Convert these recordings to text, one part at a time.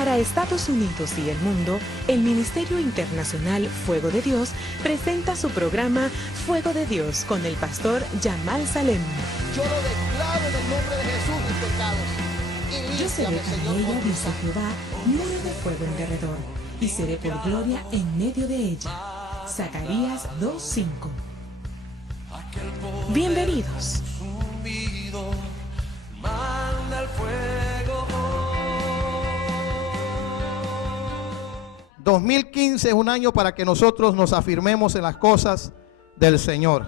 Para Estados Unidos y el mundo, el Ministerio Internacional Fuego de Dios presenta su programa Fuego de Dios con el pastor Yamal Salem. Yo lo declaro en el nombre de Jesús, mis pecados. Yo seré con ella, dice Jehová, muro de fuego en derredor, y seré por gloria en medio de ella. Zacarías 2:5. Bienvenidos. 2015 es un año para que nosotros nos afirmemos en las cosas del Señor.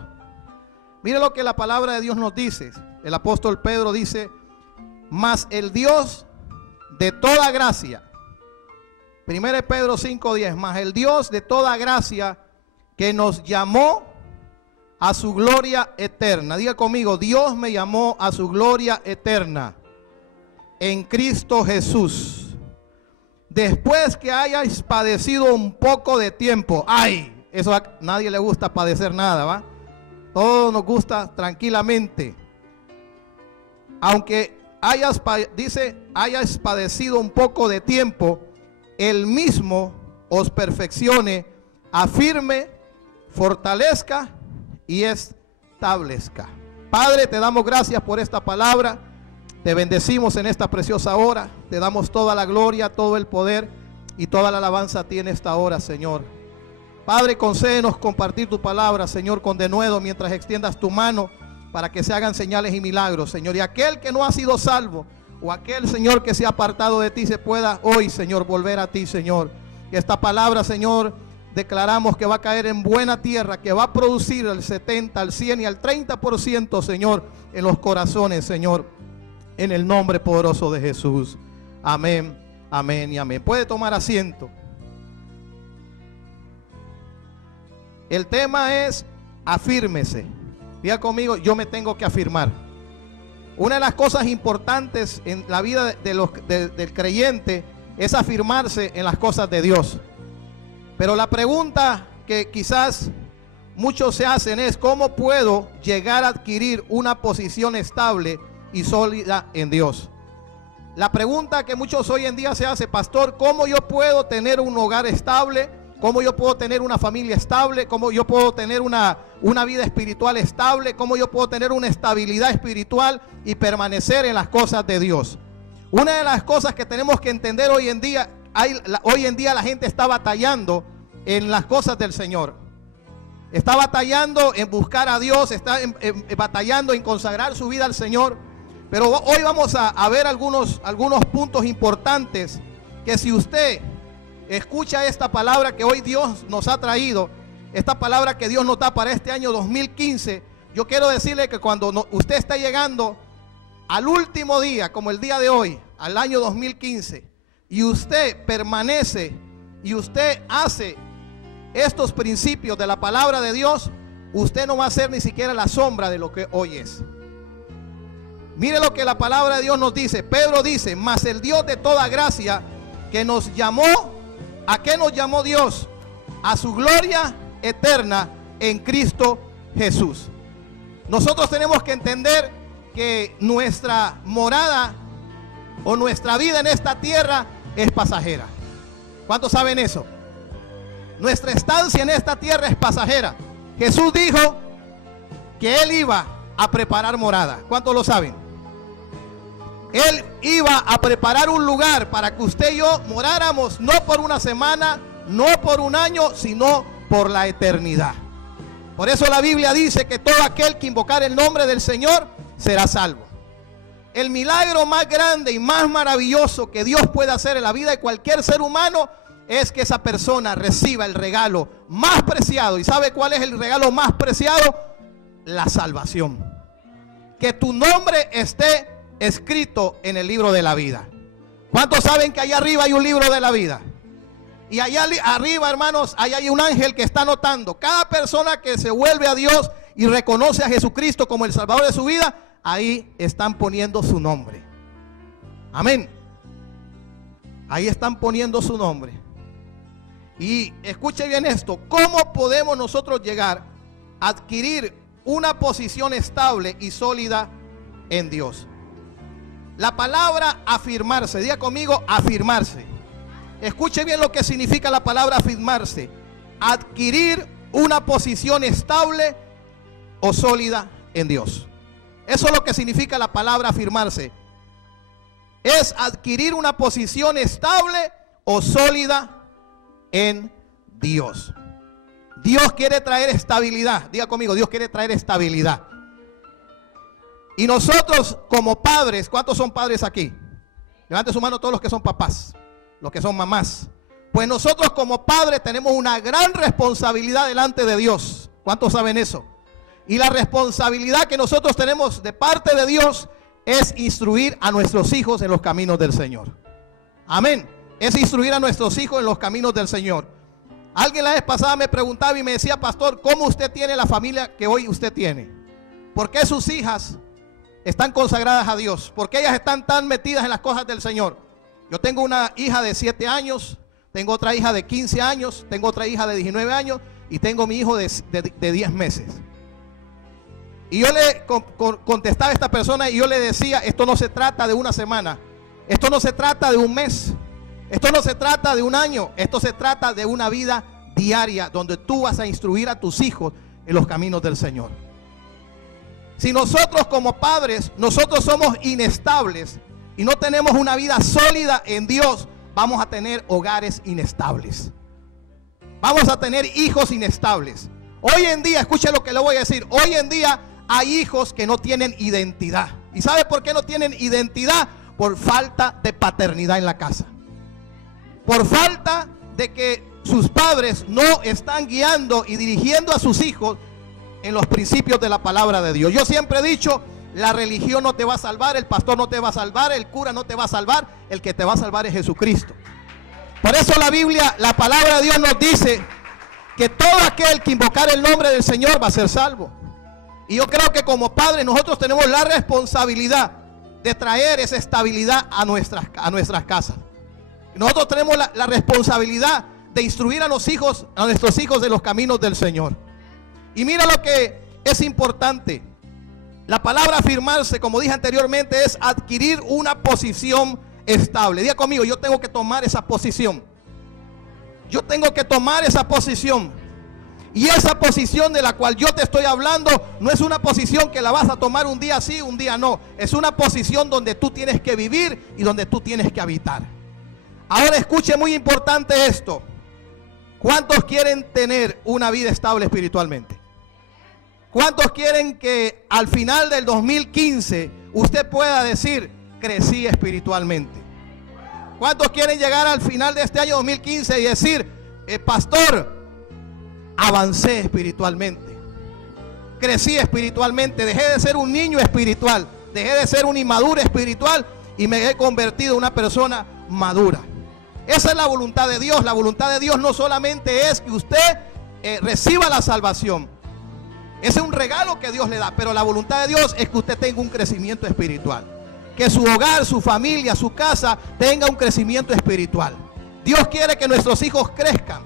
Mire lo que la palabra de Dios nos dice. El apóstol Pedro dice: mas el Dios de toda gracia, 1 Pedro 5:10, mas el Dios de toda gracia que nos llamó a su gloria eterna. Diga conmigo: Dios me llamó a su gloria eterna en Cristo Jesús. Después que hayáis padecido un poco de tiempo. Ay, eso a nadie le gusta padecer nada, ¿va? Todo nos gusta tranquilamente. Aunque hayas padecido un poco de tiempo, Él mismo os perfeccione, afirme, fortalezca y establezca. Padre, te damos gracias por esta palabra. Te bendecimos en esta preciosa hora. Te damos toda la gloria, todo el poder y toda la alabanza a ti en esta hora, Señor. Padre, concédenos compartir tu palabra, Señor, con denuedo mientras extiendas tu mano para que se hagan señales y milagros, Señor. Y aquel que no ha sido salvo o aquel, Señor, que se ha apartado de ti, se pueda hoy, Señor, volver a ti, Señor. Que esta palabra, Señor, declaramos que va a caer en buena tierra, que va a producir el 70, al 100 y al 30%, Señor, en los corazones, Señor. En el nombre poderoso de Jesús. Amén, amén y amén. Puede tomar asiento. El tema es: afírmese. Diga conmigo: yo me tengo que afirmar. Una de las cosas importantes en la vida del creyente es afirmarse en las cosas de Dios. Pero la pregunta que quizás muchos se hacen es: ¿cómo puedo llegar a adquirir una posición estable y sólida en Dios? La pregunta que muchos hoy en día se hace: pastor, ¿cómo yo puedo tener un hogar estable? ¿Cómo yo puedo tener una familia estable? ¿Cómo yo puedo tener una vida espiritual estable? ¿Cómo yo puedo tener una estabilidad espiritual y permanecer en las cosas de Dios? Una de las cosas que tenemos que entender hoy en día, la gente está batallando en las cosas del Señor. Está batallando en buscar a Dios, está batallando en consagrar su vida al Señor. Pero hoy vamos a ver algunos puntos importantes que, si usted escucha esta palabra que hoy Dios nos ha traído, esta palabra que Dios nos da para este año 2015, yo quiero decirle que cuando usted está llegando al último día, como el día de hoy, al año 2015, y usted permanece y usted hace estos principios de la palabra de Dios, usted no va a ser ni siquiera la sombra de lo que hoy es. Mire lo que la palabra de Dios nos dice. Pedro dice: mas el Dios de toda gracia que nos llamó, ¿a qué nos llamó Dios? A su gloria eterna en Cristo Jesús. Nosotros tenemos que entender que nuestra morada o nuestra vida en esta tierra es pasajera. ¿Cuántos saben eso? Nuestra estancia en esta tierra es pasajera. Jesús dijo que Él iba a preparar morada. ¿Cuántos lo saben? Él iba a preparar un lugar para que usted y yo moráramos, no por una semana, no por un año, sino por la eternidad. Por eso la Biblia dice que todo aquel que invocar el nombre del Señor será salvo. El milagro más grande y más maravilloso que Dios puede hacer en la vida de cualquier ser humano es que esa persona reciba el regalo más preciado. ¿Y sabe cuál es el regalo más preciado? La salvación. Que tu nombre esté escrito en el libro de la vida. ¿Cuántos saben que allá arriba hay un libro de la vida? Y allá arriba, hermanos, allá hay un ángel que está anotando. Cada persona que se vuelve a Dios y reconoce a Jesucristo como el Salvador de su vida, ahí están poniendo su nombre. Amén. Ahí están poniendo su nombre. Y escuche bien esto: ¿cómo podemos nosotros llegar a adquirir una posición estable y sólida en Dios? La palabra afirmarse, diga conmigo: afirmarse. Escuche bien lo que significa la palabra afirmarse. Adquirir una posición estable o sólida en Dios. Eso es lo que significa la palabra afirmarse. Es adquirir una posición estable o sólida en Dios. Dios quiere traer estabilidad. Diga conmigo, Dios quiere traer estabilidad. Y nosotros como padres, ¿cuántos son padres aquí? Levanten su mano todos los que son papás, los que son mamás. Pues nosotros como padres tenemos una gran responsabilidad delante de Dios. ¿Cuántos saben eso? Y la responsabilidad que nosotros tenemos de parte de Dios es instruir a nuestros hijos en los caminos del Señor. Amén. Es instruir a nuestros hijos en los caminos del Señor. Alguien la vez pasada me preguntaba y me decía, pastor, ¿cómo usted tiene la familia que hoy usted tiene? ¿Por qué sus hijas están consagradas a Dios? ¿Por qué ellas están tan metidas en las cosas del Señor? Yo tengo una hija de 7 años, tengo otra hija de 15 años, tengo otra hija de 19 años y tengo mi hijo de 10 meses. Y yo le contestaba a esta persona y yo le decía, esto no se trata de una semana, esto no se trata de un mes, esto no se trata de un año, esto se trata de una vida diaria donde tú vas a instruir a tus hijos en los caminos del Señor. Si nosotros como padres, nosotros somos inestables y no tenemos una vida sólida en Dios, vamos a tener hogares inestables. Vamos a tener hijos inestables. Hoy en día, escuche lo que le voy a decir, hoy en día hay hijos que no tienen identidad. ¿Y sabe por qué no tienen identidad? Por falta de paternidad en la casa. Por falta de que sus padres no están guiando y dirigiendo a sus hijos en los principios de la palabra de Dios. Yo siempre he dicho, la religión no te va a salvar, el pastor no te va a salvar, el cura no te va a salvar, el que te va a salvar es Jesucristo. Por eso la Biblia, la palabra de Dios nos dice que todo aquel que invocar el nombre del Señor va a ser salvo. Y yo creo que como padres nosotros tenemos la responsabilidad de traer esa estabilidad a nuestras casas. Nosotros tenemos la responsabilidad de instruir a nuestros hijos de los caminos del Señor. Y mira lo que es importante. La palabra afirmarse, como dije anteriormente, es adquirir una posición estable. Diga conmigo, yo tengo que tomar esa posición. Yo tengo que tomar esa posición. Y esa posición de la cual yo te estoy hablando no es una posición que la vas a tomar un día sí, un día no. Es una posición donde tú tienes que vivir y donde tú tienes que habitar. Ahora escuche muy importante esto. ¿Cuántos quieren tener una vida estable espiritualmente? ¿Cuántos quieren que al final del 2015 usted pueda decir, crecí espiritualmente? ¿Cuántos quieren llegar al final de este año 2015 y decir, pastor, avancé espiritualmente, crecí espiritualmente, dejé de ser un niño espiritual, dejé de ser un inmaduro espiritual y me he convertido en una persona madura? Esa es la voluntad de Dios. La voluntad de Dios no solamente es que usted reciba la salvación. Ese es un regalo que Dios le da, pero la voluntad de Dios es que usted tenga un crecimiento espiritual, que su hogar, su familia, su casa tenga un crecimiento espiritual. Dios quiere que nuestros hijos crezcan,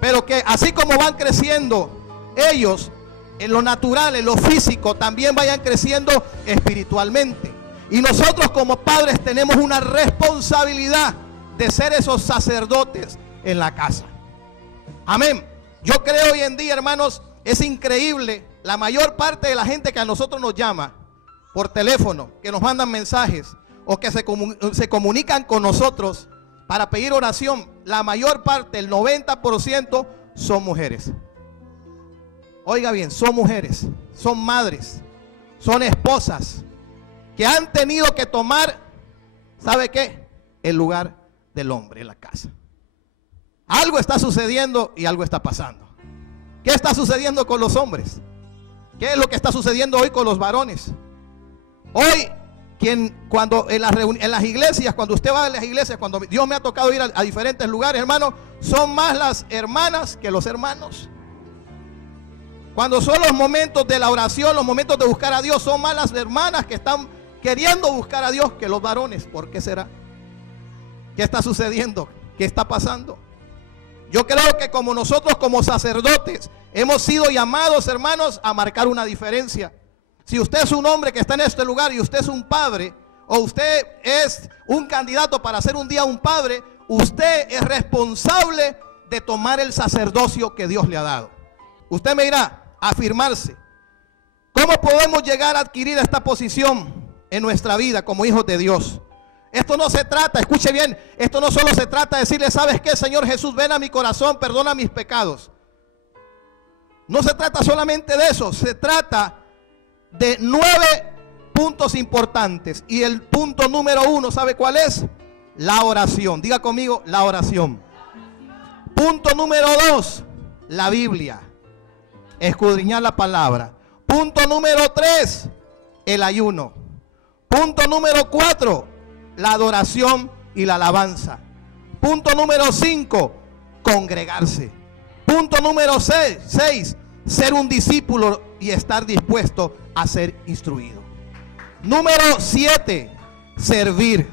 pero que así como van creciendo ellos en lo natural, en lo físico, también vayan creciendo espiritualmente. Y nosotros como padres tenemos una responsabilidad de ser esos sacerdotes en la casa. Amén. Yo creo hoy en día, hermanos, es increíble la mayor parte de la gente que a nosotros nos llama por teléfono, que nos mandan mensajes o que se comunican con nosotros para pedir oración. La mayor parte, el 90% son mujeres. Oiga bien, son mujeres, son madres, son esposas que han tenido que tomar, ¿sabe qué? El lugar del hombre en la casa. Algo está sucediendo y algo está pasando. ¿Qué está sucediendo con los hombres? ¿Qué es lo que está sucediendo hoy con los varones? Hoy, cuando en las iglesias, cuando usted va a las iglesias, cuando Dios me ha tocado ir a diferentes lugares, hermano, son más las hermanas que los hermanos. Cuando son los momentos de la oración, los momentos de buscar a Dios, son más las hermanas que están queriendo buscar a Dios que los varones. ¿Por qué será? ¿Qué está sucediendo? ¿Qué está pasando? Yo creo que como nosotros como sacerdotes hemos sido llamados, hermanos, a marcar una diferencia. Si usted es un hombre que está en este lugar y usted es un padre, o usted es un candidato para ser un día un padre, usted es responsable de tomar el sacerdocio que Dios le ha dado. Usted me dirá, afirmarse. ¿Cómo podemos llegar a adquirir esta posición en nuestra vida como hijos de Dios? Esto no se trata, escuche bien, esto no solo se trata de decirle, ¿sabes qué, Señor Jesús? Ven a mi corazón, perdona mis pecados. No se trata solamente de eso, se trata de 9 puntos importantes. Y el punto número 1, ¿sabe cuál es? La oración. Diga conmigo, la oración. Punto número 2, la Biblia. Escudriñar la palabra. Punto número 3, el ayuno. Punto número 4, la adoración y la alabanza. Punto número 5, congregarse. Punto número 6, ser un discípulo y estar dispuesto a ser instruido. Número 7, servir.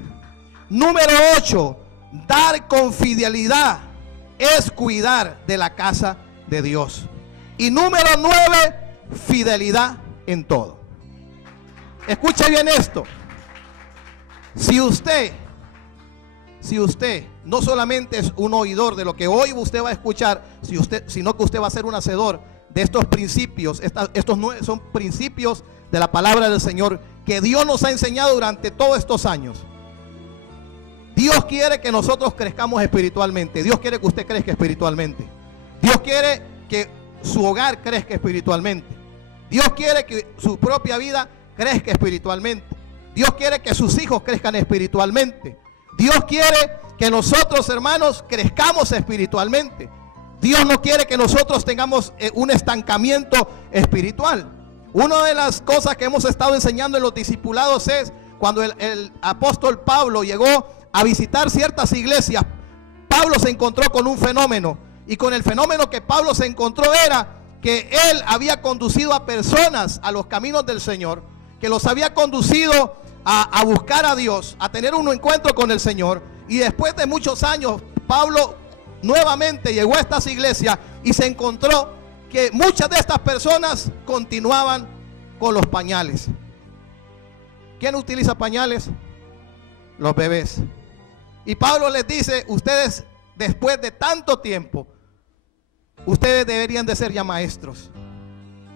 Número 8, dar con fidelidad, es cuidar de la casa de Dios. Y número 9, fidelidad en todo. Escuche bien esto. Si usted no solamente es un oidor de lo que hoy usted va a escuchar, sino que usted va a ser un hacedor de estos principios. Estos 9 son principios de la palabra del Señor que Dios nos ha enseñado durante todos estos años. Dios quiere que nosotros crezcamos espiritualmente. Dios quiere que usted crezca espiritualmente. Dios quiere que su hogar crezca espiritualmente. Dios quiere que su propia vida crezca espiritualmente. Dios quiere que sus hijos crezcan espiritualmente. Dios quiere que nosotros, hermanos, crezcamos espiritualmente. Dios no quiere que nosotros tengamos un estancamiento espiritual. Una de las cosas que hemos estado enseñando en los discipulados es cuando el apóstol Pablo llegó a visitar ciertas iglesias. Pablo se encontró con un fenómeno, y con el fenómeno que Pablo se encontró era que él había conducido a personas a los caminos del Señor, que los había conducido a buscar a Dios, a tener un encuentro con el Señor. Y después de muchos años, Pablo nuevamente llegó a estas iglesias y se encontró que muchas de estas personas continuaban con los pañales. ¿Quién utiliza pañales? Los bebés. Y Pablo les dice, ustedes después de tanto tiempo, ustedes deberían de ser ya maestros.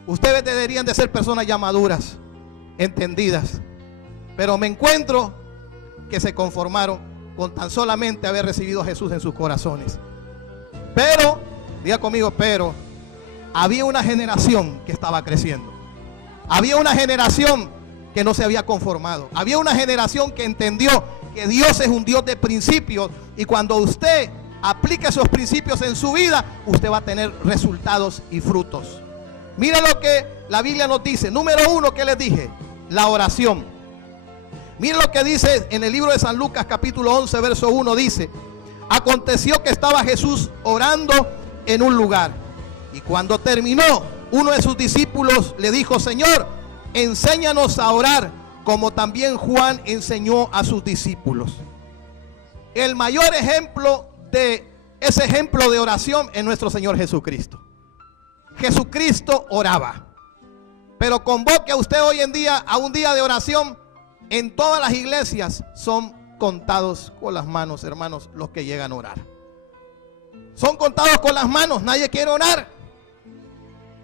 Ustedes deberían de ser personas ya maduras, entendidas. Pero me encuentro que se conformaron con tan solamente haber recibido a Jesús en sus corazones. Pero, diga conmigo, pero había una generación que estaba creciendo. Había una generación que no se había conformado. Había una generación que entendió que Dios es un Dios de principios, y cuando usted aplica esos principios en su vida, usted va a tener resultados y frutos. Mira lo que la Biblia nos dice. Número 1, ¿qué les dije? La oración. Mira lo que dice en el libro de San Lucas capítulo 11 verso 1. Dice: aconteció que estaba Jesús orando en un lugar, y cuando terminó, uno de sus discípulos le dijo: Señor, enséñanos a orar, como también Juan enseñó a sus discípulos. El mayor ejemplo de ese ejemplo de oración es nuestro Señor Jesucristo. Jesucristo oraba. Pero convoque a usted hoy en día a un día de oración. En todas las iglesias son contados con las manos, hermanos, los que llegan a orar. Son contados con las manos. Nadie quiere orar.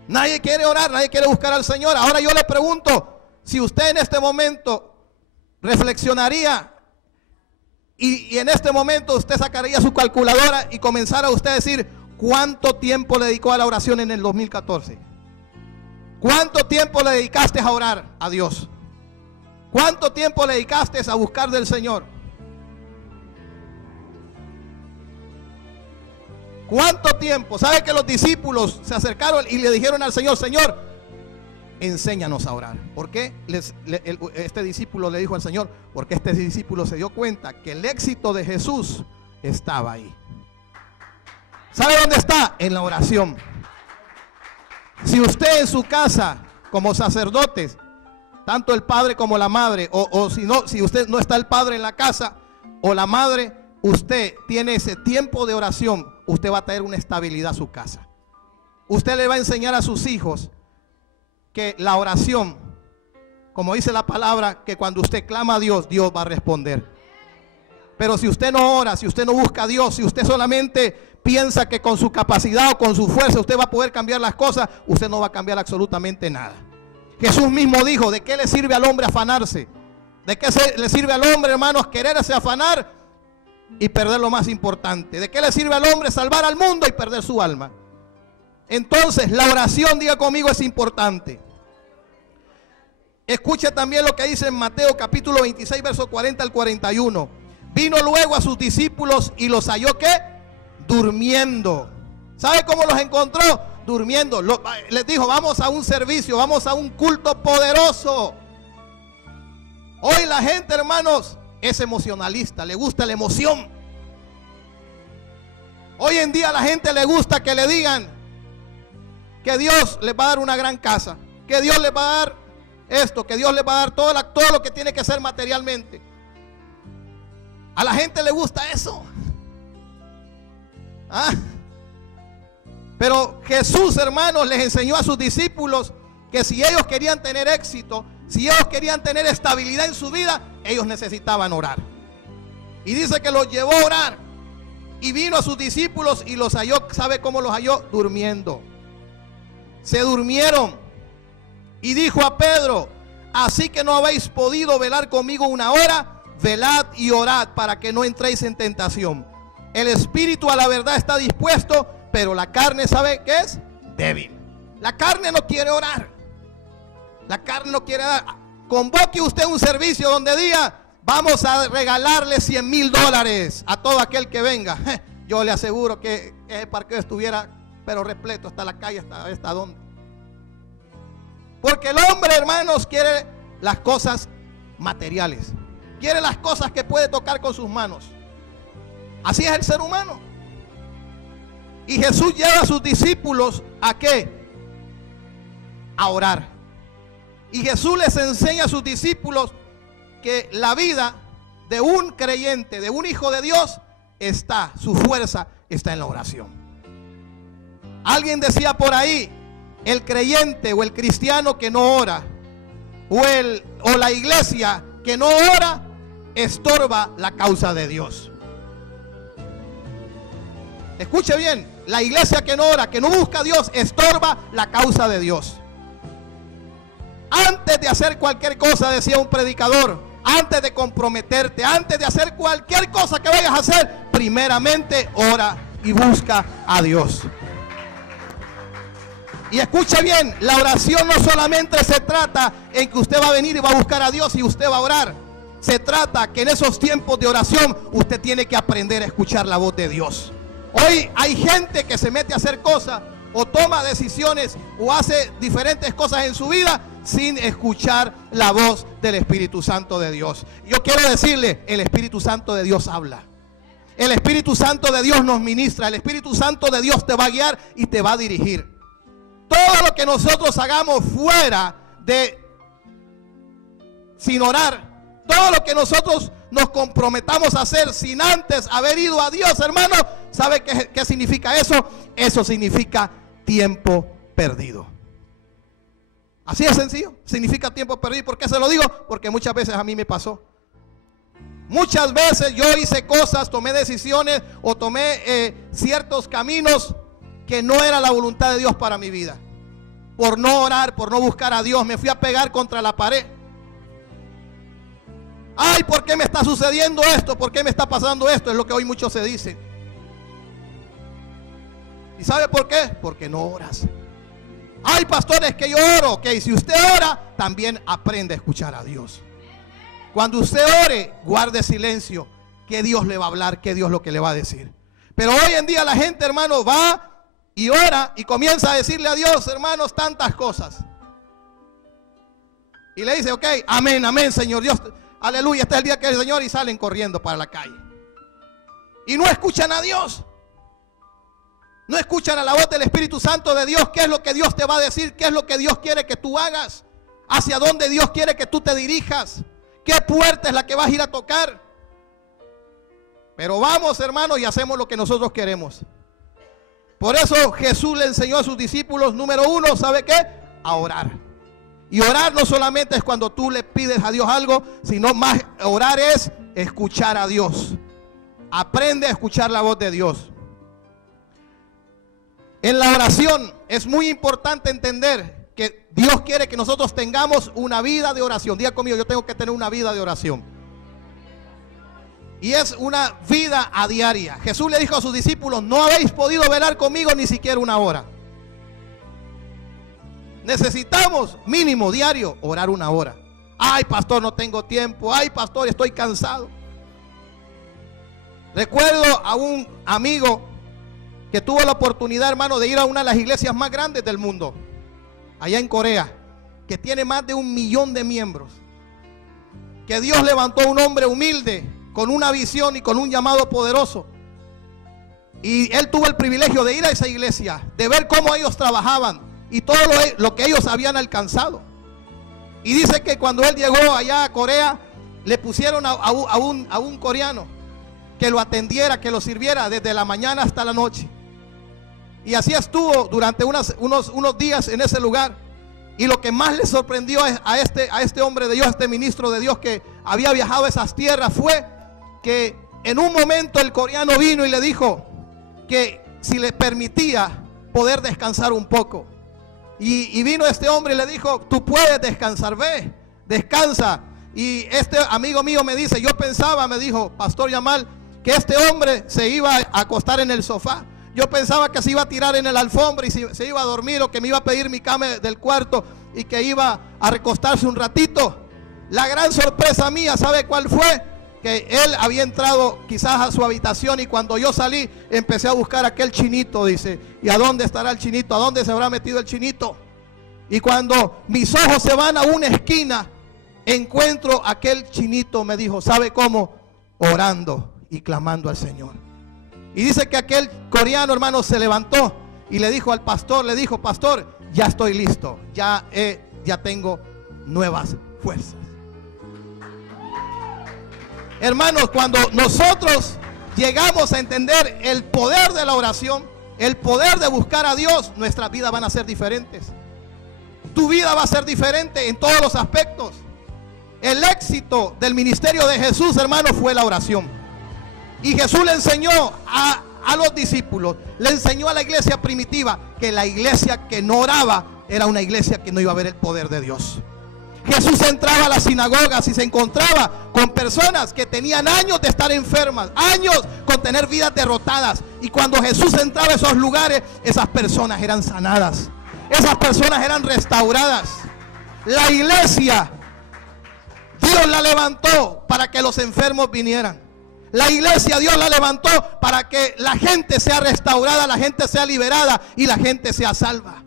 Nadie quiere orar, nadie quiere buscar al Señor. Ahora yo le pregunto, si usted en este momento reflexionaría y en este momento usted sacaría su calculadora y comenzara usted a decir cuánto tiempo le dedicó a la oración en el 2014. ¿Cuánto tiempo le dedicaste a orar a Dios? ¿Cuánto tiempo le dedicaste a buscar del Señor? ¿Cuánto tiempo? ¿Sabe que los discípulos se acercaron y le dijeron al Señor: Señor, enséñanos a orar? ¿Por qué? Este discípulo le dijo al Señor, porque este discípulo se dio cuenta que el éxito de Jesús estaba ahí. ¿Sabe dónde está? En la oración. Si usted en su casa, como sacerdotes, tanto el padre como la madre, o si usted no está el padre en la casa o la madre, usted tiene ese tiempo de oración, usted va a tener una estabilidad a su casa. Usted le va a enseñar a sus hijos que la oración, como dice la palabra, que cuando usted clama a Dios, Dios va a responder. Pero si usted no ora, si usted no busca a Dios, si usted solamente piensa que con su capacidad o con su fuerza usted va a poder cambiar las cosas, usted no va a cambiar absolutamente nada. Jesús mismo dijo: ¿de qué le sirve al hombre afanarse? ¿De qué le sirve al hombre, hermanos, quererse afanar y perder lo más importante? ¿De qué le sirve al hombre salvar al mundo y perder su alma? Entonces, la oración, diga conmigo, es importante. Escuche también lo que dice en Mateo capítulo 26, verso 40 al 41. Vino luego a sus discípulos y los halló, ¿qué? Durmiendo. ¿Sabe cómo los encontró? Durmiendo. Les dijo: vamos a un servicio, vamos a un culto poderoso. Hoy la gente, hermanos, es emocionalista, le gusta la emoción. Hoy en día a la gente le gusta que le digan que Dios les va a dar una gran casa, que Dios les va a dar esto, que Dios les va a dar todo lo que tiene que ser materialmente. A la gente le gusta eso. Pero Jesús, hermanos, les enseñó a sus discípulos que si ellos querían tener éxito, si ellos querían tener estabilidad en su vida, ellos necesitaban orar. Y dice que los llevó a orar. Y vino a sus discípulos y los halló. ¿Sabe cómo los halló? Durmiendo. Se durmieron. Y dijo a Pedro: así que no habéis podido velar conmigo una hora, velad y orad para que no entréis en tentación. El espíritu a la verdad está dispuesto, pero la carne, ¿sabe qué es? Débil. La carne no quiere orar. La carne no quiere dar. Convoque usted un servicio donde diga: vamos a regalarle $100,000 a todo aquel que venga. Yo le aseguro que el parqueo estuviera pero repleto hasta la calle, hasta donde. Porque el hombre, hermanos, quiere las cosas materiales. Quiere las cosas que puede tocar con sus manos. Así es el ser humano. Y Jesús lleva a sus discípulos ¿a qué? A orar. Y Jesús les enseña a sus discípulos que la vida de un creyente, de un hijo de Dios, su fuerza está en la oración. Alguien decía por ahí: el creyente o el cristiano que no ora, o la iglesia que no ora, estorba la causa de Dios. Escuche bien: la iglesia que no ora, que no busca a Dios, estorba la causa de Dios. Antes de hacer cualquier cosa, decía un predicador, antes de comprometerte, antes de hacer cualquier cosa que vayas a hacer, primeramente ora y busca a Dios. Y escuche bien: la oración no solamente se trata en que usted va a venir y va a buscar a Dios y usted va a orar. Se trata que en esos tiempos de oración usted tiene que aprender a escuchar la voz de Dios. Hoy hay gente que se mete a hacer cosas o toma decisiones o hace diferentes cosas en su vida sin escuchar la voz del Espíritu Santo de Dios. Yo quiero decirle: el Espíritu Santo de Dios habla. El Espíritu Santo de Dios nos ministra. El Espíritu Santo de Dios te va a guiar y te va a dirigir. Todo lo que nosotros hagamos fuera de, sin orar, todo lo que nosotros nos comprometamos a hacer sin antes haber ido a Dios, hermano, ¿sabe qué significa eso? Eso significa tiempo perdido. Así de sencillo, significa tiempo perdido. ¿Por qué se lo digo? Porque muchas veces a mí me pasó. Muchas veces yo hice cosas, tomé decisiones o tomé ciertos caminos que no era la voluntad de Dios para mi vida. Por no orar, por no buscar a Dios, me fui a pegar contra la pared. Ay, ¿por qué me está sucediendo esto? ¿Por qué me está pasando esto? Es lo que hoy muchos se dicen. ¿Y sabe por qué? Porque no oras. Ay, pastores, que yo oro. Ok, si usted ora, también aprende a escuchar a Dios. Cuando usted ore, guarde silencio, que Dios le va a hablar, que Dios lo que le va a decir. Pero hoy en día la gente, hermano, va y ora y comienza a decirle a Dios, hermanos, tantas cosas. Y le dice: ok, amén, amén, Señor Dios, aleluya, este es el día que el Señor, y salen corriendo para la calle. Y no escuchan a Dios. No escuchan a la voz del Espíritu Santo de Dios. ¿Qué es lo que Dios te va a decir? ¿Qué es lo que Dios quiere que tú hagas? ¿Hacia dónde Dios quiere que tú te dirijas? ¿Qué puerta es la que vas a ir a tocar? Pero vamos, hermanos, y hacemos lo que nosotros queremos. Por eso Jesús le enseñó a sus discípulos, número uno, ¿sabe qué? A orar. Y orar no solamente es cuando tú le pides a Dios algo, sino más orar es escuchar a Dios. aprende a escuchar la voz de Dios. En la oración es muy importante entender que Dios quiere que nosotros tengamos una vida de oración. Diga conmigo, yo tengo que tener una vida de oración. Y es una vida a diaria. Jesús le dijo a sus discípulos: no habéis podido velar conmigo ni siquiera una hora. Necesitamos mínimo diario orar una hora. Ay, pastor, no tengo tiempo. Ay, pastor, estoy cansado. Recuerdo a un amigo que tuvo la oportunidad, hermano, de ir a una de las iglesias más grandes del mundo, allá en Corea, que tiene más de 1 millón de miembros. Que Dios levantó a un hombre humilde, con una visión y con un llamado poderoso. Y él tuvo el privilegio de ir a esa iglesia, de ver cómo ellos trabajaban y todo lo que ellos habían alcanzado. Y dice que cuando él llegó allá a Corea, le pusieron a un coreano que lo atendiera, que lo sirviera desde la mañana hasta la noche. Y así estuvo durante unos días en ese lugar. Y lo que más le sorprendió a este hombre de Dios, a este ministro de Dios que había viajado a esas tierras, fue que en un momento el coreano vino y le dijo que si le permitía poder descansar un poco. Y vino este hombre y le dijo: tú puedes descansar, ve, descansa. Y este amigo mío me dice: yo pensaba, me dijo, pastor Yamal, que este hombre se iba a acostar en el sofá. Yo pensaba que se iba a tirar en el alfombra y se iba a dormir, o que me iba a pedir mi cama del cuarto y que iba a recostarse un ratito. La gran sorpresa mía, ¿sabe cuál fue? Que él había entrado quizás a su habitación, y cuando yo salí empecé a buscar a aquel chinito, dice. ¿Y a dónde estará el chinito? ¿A dónde se habrá metido el chinito? Y cuando mis ojos se van a una esquina, encuentro a aquel chinito, me dijo, ¿sabe cómo? Orando y clamando al Señor. Y dice que aquel coreano, hermano, se levantó y le dijo al pastor, le dijo: pastor, ya estoy listo, ya tengo nuevas fuerzas. Hermanos, cuando nosotros llegamos a entender el poder de la oración, el poder de buscar a Dios, nuestras vidas van a ser diferentes. Tu vida va a ser diferente en todos los aspectos. El éxito del ministerio de Jesús, hermanos, fue la oración. Y Jesús le enseñó a los discípulos, le enseñó a la iglesia primitiva, que la iglesia que no oraba era una iglesia que no iba a ver el poder de Dios. Jesús entraba a las sinagogas y se encontraba con personas que tenían años de estar enfermas, años con tener vidas derrotadas. Y cuando Jesús entraba a esos lugares, esas personas eran sanadas, esas personas eran restauradas. La iglesia, Dios la levantó para que los enfermos vinieran. La iglesia, Dios la levantó para que la gente sea restaurada, la gente sea liberada y la gente sea salva.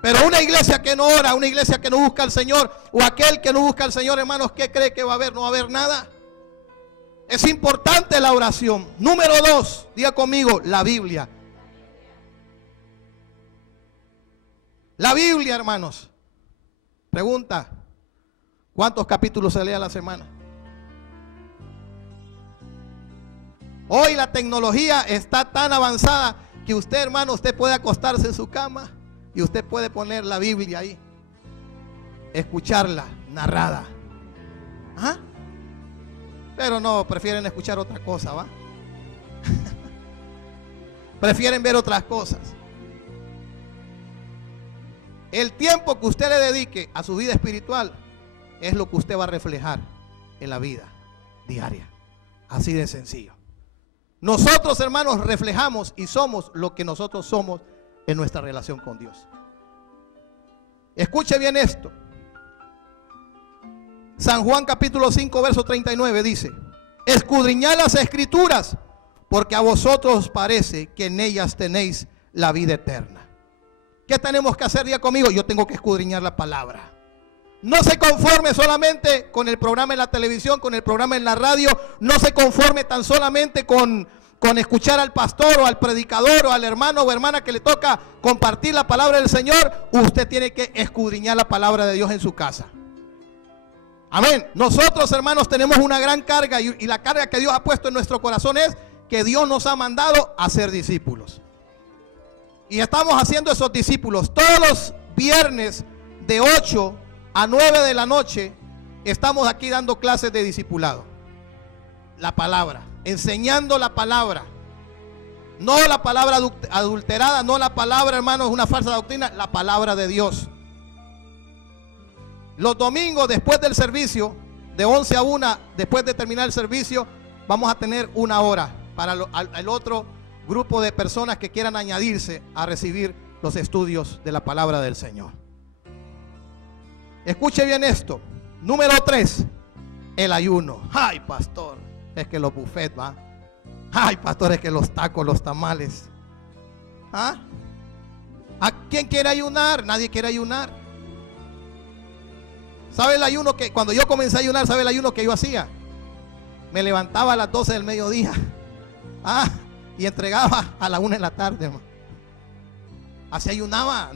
Pero una iglesia que no ora, una iglesia que no busca al Señor, o aquel que no busca al Señor, hermanos, ¿qué cree que va a haber? No va a haber nada. Es importante la oración. Número 2, diga conmigo, la Biblia. La Biblia, hermanos. Pregunta: ¿cuántos capítulos se lee a la semana? Hoy la tecnología está tan avanzada que usted, hermano, usted puede acostarse en su cama y usted puede poner la Biblia ahí, escucharla narrada. ¿Ah? Pero no, prefieren escuchar otra cosa, ¿va? Prefieren ver otras cosas. El tiempo que usted le dedique a su vida espiritual es lo que usted va a reflejar en la vida diaria. Así de sencillo. Nosotros, hermanos, reflejamos y somos lo que nosotros somos en nuestra relación con Dios. Escuche bien esto. San Juan capítulo 5 verso 39 dice: escudriñad las escrituras, porque a vosotros os parece que en ellas tenéis la vida eterna. ¿Qué tenemos que hacer? Diga conmigo, yo tengo que escudriñar la palabra. No se conforme solamente con el programa en la televisión, con el programa en la radio. No se conforme tan solamente con escuchar al pastor o al predicador o al hermano o hermana que le toca compartir la palabra del Señor. Usted tiene que escudriñar la palabra de Dios en su casa. Amén. Nosotros, hermanos, tenemos una gran carga, y la carga que Dios ha puesto en nuestro corazón es que Dios nos ha mandado a ser discípulos. Y estamos haciendo esos discípulos. Todos los viernes de 8 a 9 de la noche estamos aquí dando clases de discipulado. la palabra, enseñando la palabra. No la palabra adulterada, no la palabra, hermanos, una falsa doctrina, la palabra de Dios. Los domingos después del servicio, de 11 a 1, después de terminar el servicio, vamos a tener 1 hora para el otro grupo de personas que quieran añadirse a recibir los estudios de la palabra del Señor. Escuche bien esto. Número 3, el ayuno. Ay, pastor, es que los buffets, va. Ay, pastor, es que los tacos, los tamales. ¿Ah? ¿A quién quiere ayunar? Nadie quiere ayunar. ¿Sabe el ayuno que cuando yo comencé a ayunar, sabe el ayuno que yo hacía? Me levantaba a las 12 del mediodía. Y entregaba a la 1 de la tarde, hermano. Así ayunaba.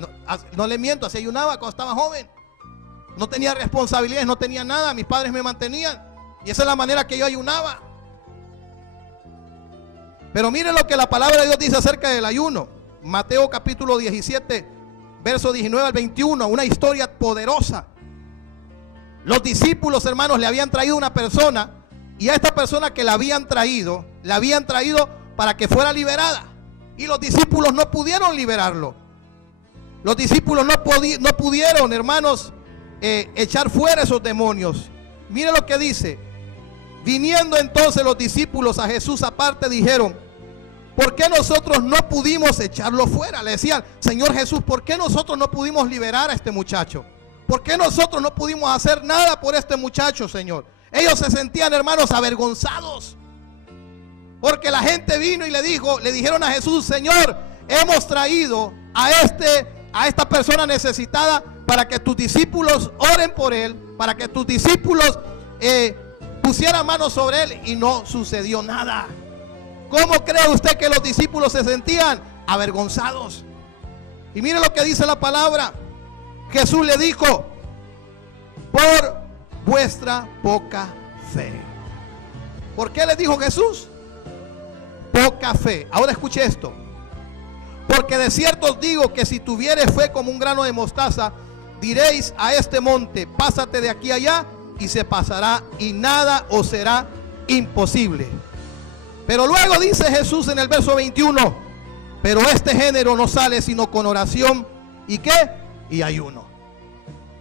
No le miento, así ayunaba cuando estaba joven. No tenía responsabilidades, no tenía nada. Mis padres me mantenían. Y esa es la manera que yo ayunaba. Pero miren lo que la palabra de Dios dice acerca del ayuno. Mateo capítulo 17, verso 19 al 21. Una historia poderosa. Los discípulos, hermanos, le habían traído una persona. Y a esta persona que la habían traído para que fuera liberada. Y los discípulos no pudieron liberarlo. Los discípulos no pudieron, hermanos, echar fuera esos demonios. Mire lo que dice. Viniendo entonces los discípulos a Jesús aparte, dijeron: ¿por qué nosotros no pudimos echarlo fuera? Le decían: Señor Jesús, ¿por qué nosotros no pudimos liberar a este muchacho? ¿Por qué nosotros no pudimos hacer nada por este muchacho, Señor? Ellos se sentían, hermanos, avergonzados. Porque la gente vino y le dijeron a Jesús: Señor, hemos traído a esta persona necesitada para que tus discípulos oren por él, para que tus discípulos pusieran manos sobre él, y no sucedió nada. ¿Cómo cree usted que los discípulos se sentían? Avergonzados. Y mire lo que dice la palabra. Jesús le dijo: por vuestra poca fe. ¿Por qué le dijo Jesús? Poca fe. Ahora escuche esto. Porque de cierto os digo que si tuviereis fe como un grano de mostaza, diréis a este monte: pásate de aquí a allá, y se pasará, y nada os será imposible. Pero luego dice Jesús en el verso 21: pero este género no sale sino con oración y ¿qué? Y ayuno.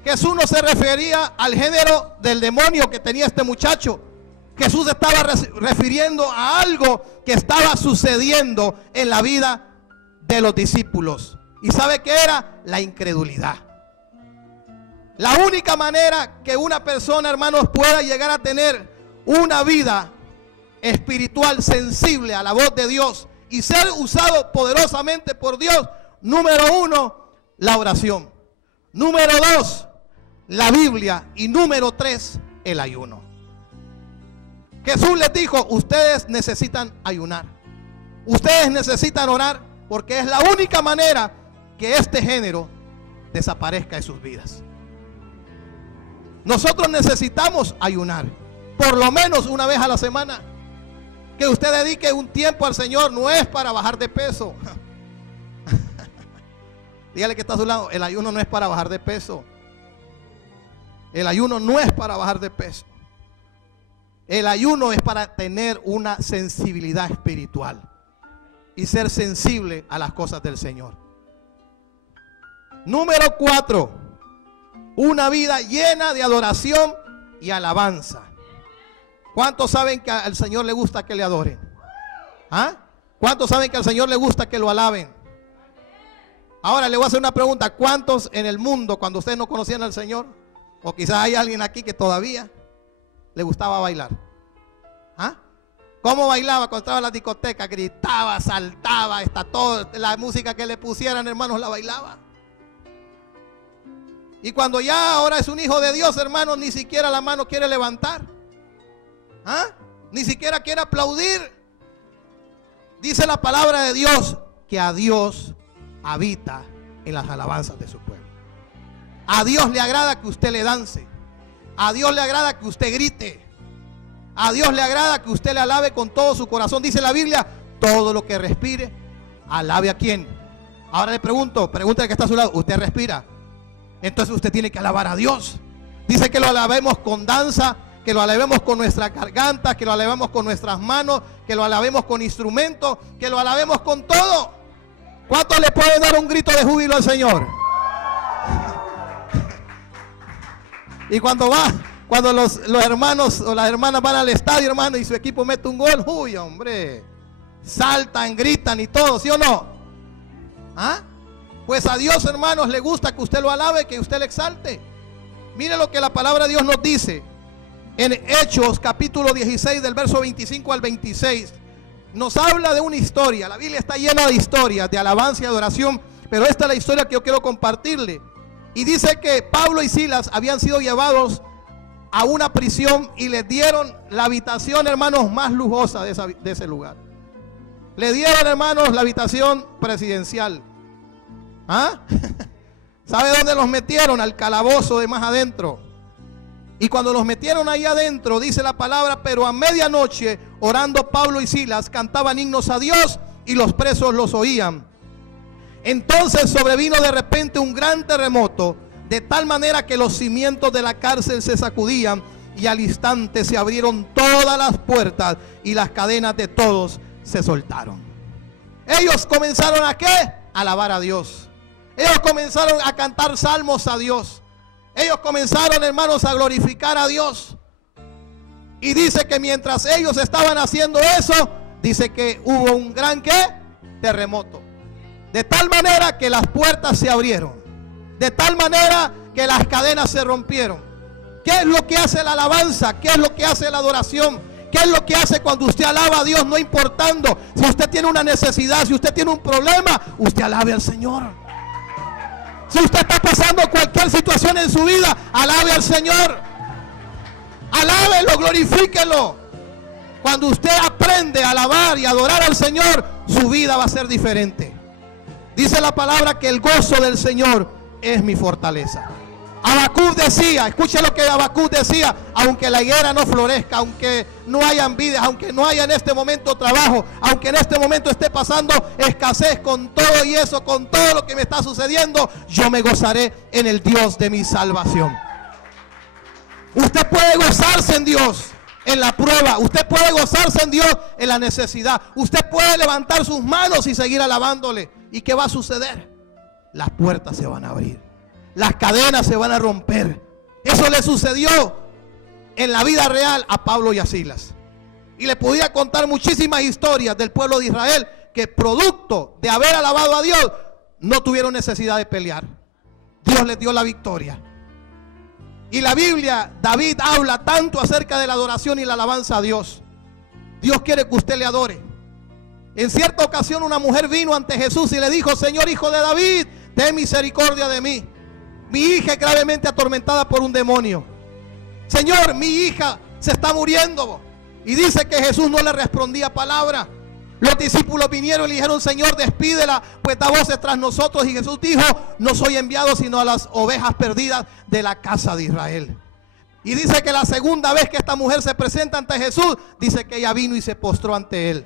Jesús no se refería al género del demonio que tenía este muchacho. Jesús estaba refiriendo a algo que estaba sucediendo en la vida de los discípulos. ¿Y sabe qué era? La incredulidad. La única manera que una persona, hermanos, pueda llegar a tener una vida espiritual sensible a la voz de Dios y ser usado poderosamente por Dios: número 1, la oración; número 2, la Biblia; y número 3, el ayuno. Jesús les dijo: ustedes necesitan ayunar, ustedes necesitan orar, porque es la única manera que este género desaparezca de sus vidas. Nosotros necesitamos ayunar, por lo menos una vez a la semana. Que usted dedique un tiempo al Señor. No es para bajar de peso. Dígale que está a su lado: el ayuno no es para bajar de peso. El ayuno no es para bajar de peso. El ayuno es para tener una sensibilidad espiritual y ser sensible a las cosas del Señor. Número 4, una vida llena de adoración y alabanza. ¿Cuántos saben que al Señor le gusta que le adoren? ¿Cuántos saben que al Señor le gusta que lo alaben? Ahora le voy a hacer una pregunta: ¿cuántos en el mundo, cuando ustedes no conocían al Señor, o quizás hay alguien aquí que todavía le gustaba bailar? ¿Cómo bailaba cuando estaba en la discoteca? Gritaba, saltaba, toda la música que le pusieran, hermanos, la bailaba. Y cuando ya ahora es un hijo de Dios, hermanos, ni siquiera la mano quiere levantar. Ni siquiera quiere aplaudir. Dice la palabra de Dios que a Dios habita en las alabanzas de su pueblo. A Dios le agrada que usted le dance. A Dios le agrada que usted grite. A Dios le agrada que usted le alabe con todo su corazón. Dice la Biblia: todo lo que respire, alabe a quién. Ahora le pregunto, pregúntale que está a su lado: ¿usted respira? Entonces usted tiene que alabar a Dios. Dice que lo alabemos con danza que lo alabemos con nuestra garganta, que lo alabemos con nuestras manos, que lo alabemos con instrumentos, que lo alabemos con todo. ¿Cuántos le pueden dar un grito de júbilo al Señor? Y cuando los hermanos o las hermanas van al estadio, hermano, y su equipo mete un gol, uy, hombre, saltan, gritan y todo, ¿sí o no? ¿Ah? Pues a Dios, hermanos, le gusta que usted lo alabe, que usted le exalte. Mire lo que la palabra de Dios nos dice en Hechos capítulo 16 del verso 25 al 26. Nos habla de una historia. La Biblia está llena de historias de alabanza y adoración, pero esta es la historia que yo quiero compartirle. Y dice que Pablo y Silas habían sido llevados a una prisión y les dieron la habitación, hermanos, más lujosa de ese lugar. Le dieron, hermanos, la habitación presidencial. ¿Ah? ¿Sabe dónde los metieron? Al calabozo de más adentro. Y cuando los metieron ahí adentro, dice la palabra, pero a medianoche, orando Pablo y Silas, cantaban himnos a Dios y los presos los oían. Entonces sobrevino de repente un gran terremoto, de tal manera que los cimientos de la cárcel se sacudían y al instante se abrieron todas las puertas y las cadenas de todos se soltaron. Ellos comenzaron ¿a qué? A alabar a Dios. Ellos comenzaron a cantar salmos a Dios. Ellos comenzaron, hermanos, a glorificar a Dios. Y dice que mientras ellos estaban haciendo eso, dice que hubo un gran ¿qué? Terremoto. De tal manera que las puertas se abrieron. De tal manera que las cadenas se rompieron. ¿Qué es lo que hace la alabanza? ¿Qué es lo que hace la adoración? ¿Qué es lo que hace cuando usted alaba a Dios? No importando si usted tiene una necesidad, si usted tiene un problema, usted alabe al Señor. Si usted está pasando cualquier situación en su vida, alabe al Señor. Alábelo, glorifíquelo. Cuando usted aprende a alabar y adorar al Señor, su vida va a ser diferente. Dice la palabra que el gozo del Señor es mi fortaleza. Habacuc decía, escuche lo que Habacuc decía: aunque la higuera no florezca, aunque no haya vides, aunque no haya en este momento trabajo, aunque en este momento esté pasando escasez, con todo y eso, con todo lo que me está sucediendo, yo me gozaré en el Dios de mi salvación. Usted puede gozarse en Dios en la prueba. Usted puede gozarse en Dios en la necesidad. Usted puede levantar sus manos y seguir alabándole. ¿Y qué va a suceder? Las puertas se van a abrir. Las cadenas se van a romper. Eso le sucedió en la vida real a Pablo y a Silas. Y le podía contar muchísimas historias del pueblo de Israel que producto de haber alabado a Dios no tuvieron necesidad de pelear. Dios les dio la victoria. Y la Biblia, David habla tanto acerca de la adoración y la alabanza a Dios. Dios quiere que usted le adore. En cierta ocasión una mujer vino ante Jesús y le dijo: Señor, hijo de David, ten misericordia de mí. Mi hija es gravemente atormentada por un demonio. Señor, mi hija se está muriendo. Y dice que Jesús no le respondía palabra. Los discípulos vinieron y le dijeron: Señor, despídela, pues da voces tras nosotros. Y Jesús dijo: no soy enviado sino a las ovejas perdidas de la casa de Israel. Y dice que la segunda vez que esta mujer se presenta ante Jesús, dice que ella vino y se postró ante él.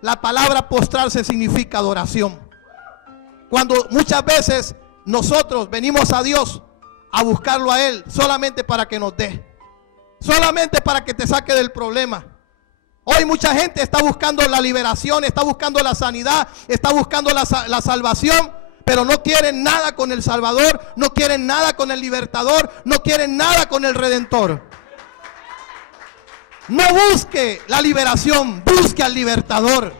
La palabra postrarse significa adoración. Cuando muchas veces nosotros venimos a Dios a buscarlo a Él solamente para que nos dé, solamente para que te saque del problema. Hoy mucha gente está buscando la liberación, está buscando la sanidad, está buscando la salvación, pero no quieren nada con el Salvador, no quieren nada con el Libertador, no quieren nada con el Redentor. No busque la liberación, busque al Libertador.